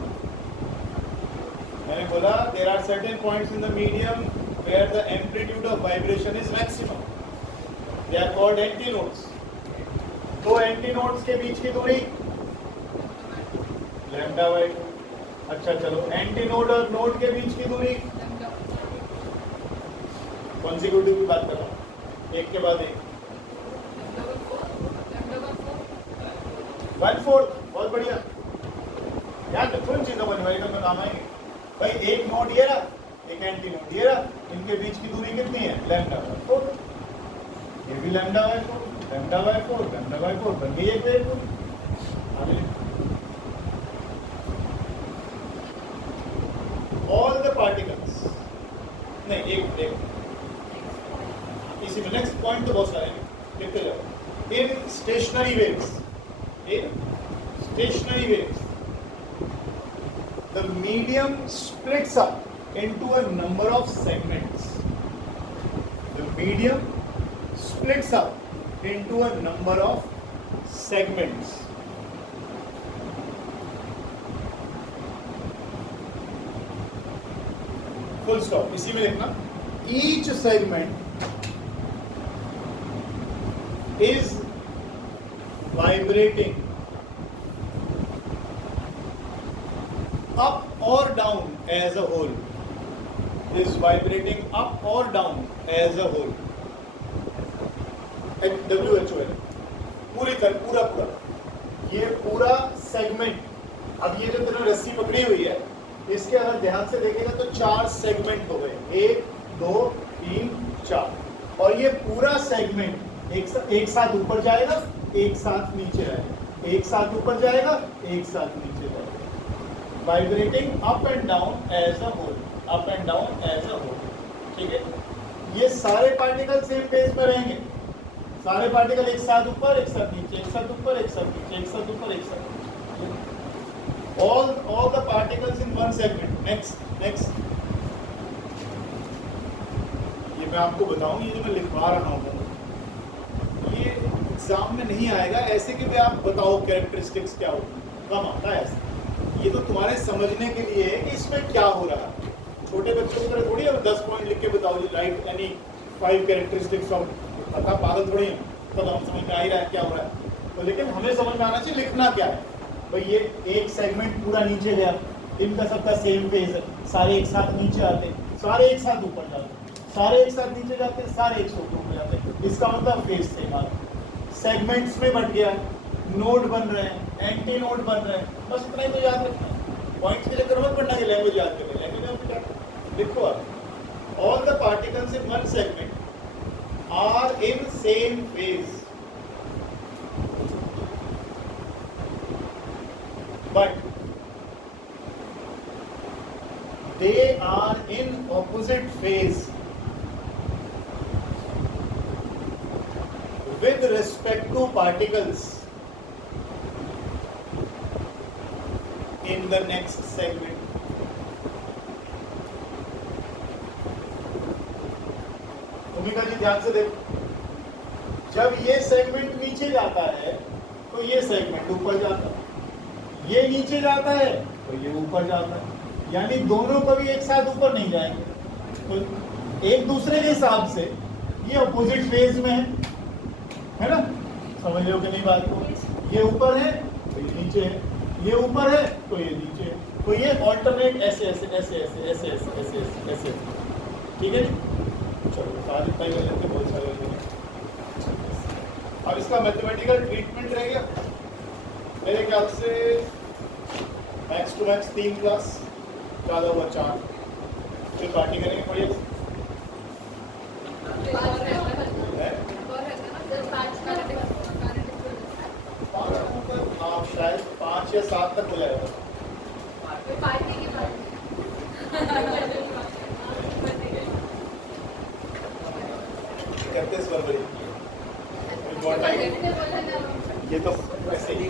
मैंने बोला there are certain points in the medium where the amplitude of vibration is maximum. They are called antinodes. दो antinodes के बीच की दूरी lambda by 2. अच्छा चलो antinode और node के बीच की दूरी कॉन्सिक्यूटिव की बात कर रहा हूँ. एक के बाद एक. 1/4. बहुत बढ़िया. याद रखो इन चीजों को, न्यूमेरिकल में काम आएंगे. भाई एक नोड ये रहा, एक एंटीनोड ये रहा, इनके बीच की दूरी कितनी है? Lambda by 4. ये भी lambda by 4, lambda by 4, lambda by 4 बन गई एक वेव. आगे ऑल द पार्टिकल्स नहीं एक इसी में नेक्स्ट पॉइंट तो बहुत सारे हैं, देखते जाओ. In stationary waves, the medium splits up into a number of segments. The medium splits up into a number of segments. Full stop. इसी में लिखना. Each segment is vibrating up or down as a whole. Is vibrating up or down as a whole. WHOL. पूरा ये पूरा segment. अब ये जो तुमने रस्सी पकड़ी हुई है, इसके अगर ध्यान से देखेगा तो 4 सेगमेंट हो गए. 1 2 3 4. और ये पूरा सेगमेंट एक साथ ऊपर जाएगा, एक साथ नीचे आएगा, एक साथ ऊपर जाएगा, एक साथ नीचे जाएगा. Vibrating up and down as a whole. Up and down as a whole. ठीक है. ये सारे पार्टिकल सेम फेज पर रहेंगे. सारे पार्टिकल एक साथ ऊपर, एक साथ नीचे, एक साथ ऊपर, एक साथ नीचे, एक साथ ऊपर, एक साथ नीचे. all the particles in one segment. next ये मैं आपको बताऊं, ये जो मैं लिखवा रहा हूँ ये एग्जाम में नहीं आएगा ऐसे कि भाई आप बताओ कैरेक्टरिस्टिक्स क्या होती है. कम आता है ऐसे. ये तो तुम्हारे समझने के लिए है कि इसमें क्या हो रहा है. छोटे बच्चों की तरह थोड़ी है 10 पॉइंट लिख के बताओ राइट एनी 5 कैरेक्टरिस्टिक्स ऑफ, पता पागल थोड़ी है, पता हम समझ में आ ही रहा है क्या हो रहा है। तो लेकिन हमें समझ में आना चाहिए लिखना क्या है। भाई ये एक सेगमेंट पूरा नीचे गया, इनका सबका सेम फेज है, सारे एक साथ नीचे आते, सारे एक साथ ऊपर जाते, सारे एक साथ नीचे जाते, सारे एक साथ ऊपर जाते, इसका मतलब फेज सेम आ रहा है। सेगमेंट्स में बट गया, नोड बन रहे हैं, एंटी नोड बन रहे हैं, बस इतना ही तो याद रखना है। पॉइंट्स के चक्कर मत पढ़ना कि लैंग्वेज याद करनी, लैंग्वेज में क्या लिखो आप, all the particles in one segment are in same phase but they are in opposite phase with respect to particles in the next segment. भूमिका जी ध्यान से देखो, जब ये सेगमेंट नीचे जाता है तो ये सेगमेंट ऊपर जाता है, ये नीचे जाता है तो ये ऊपर जाता है, यानी दोनों कभी एक साथ ऊपर नहीं जाएंगे, तो एक दूसरे के हिसाब से ये अपोजिट फेज में है ना, समझ लो कि नहीं बात को, ये ऊपर है तो ये नीचे है, ये ऊपर है तो ये नीचे है, तो ये ऑल्टरनेट ऐसे ऐसे ऐसे ऐसे ऐसे ऐसे ऐसे ऐसे ऐसे, ठीक है जी। चलो सारे इतना ही कर लेते, बहुत सारे हैं। अब इसका मैथमेटिकल ट्रीटमेंट रह गया मेरे ख्याल से मैक्स टू मैक्स 3 क्लास, ज़्यादा हुआ 4, फिर पार्टी करेंगे बढ़िया से। आप शायद 5 या 7 तक हो जाएगा। 31 फरवरी ये तो वैसे ही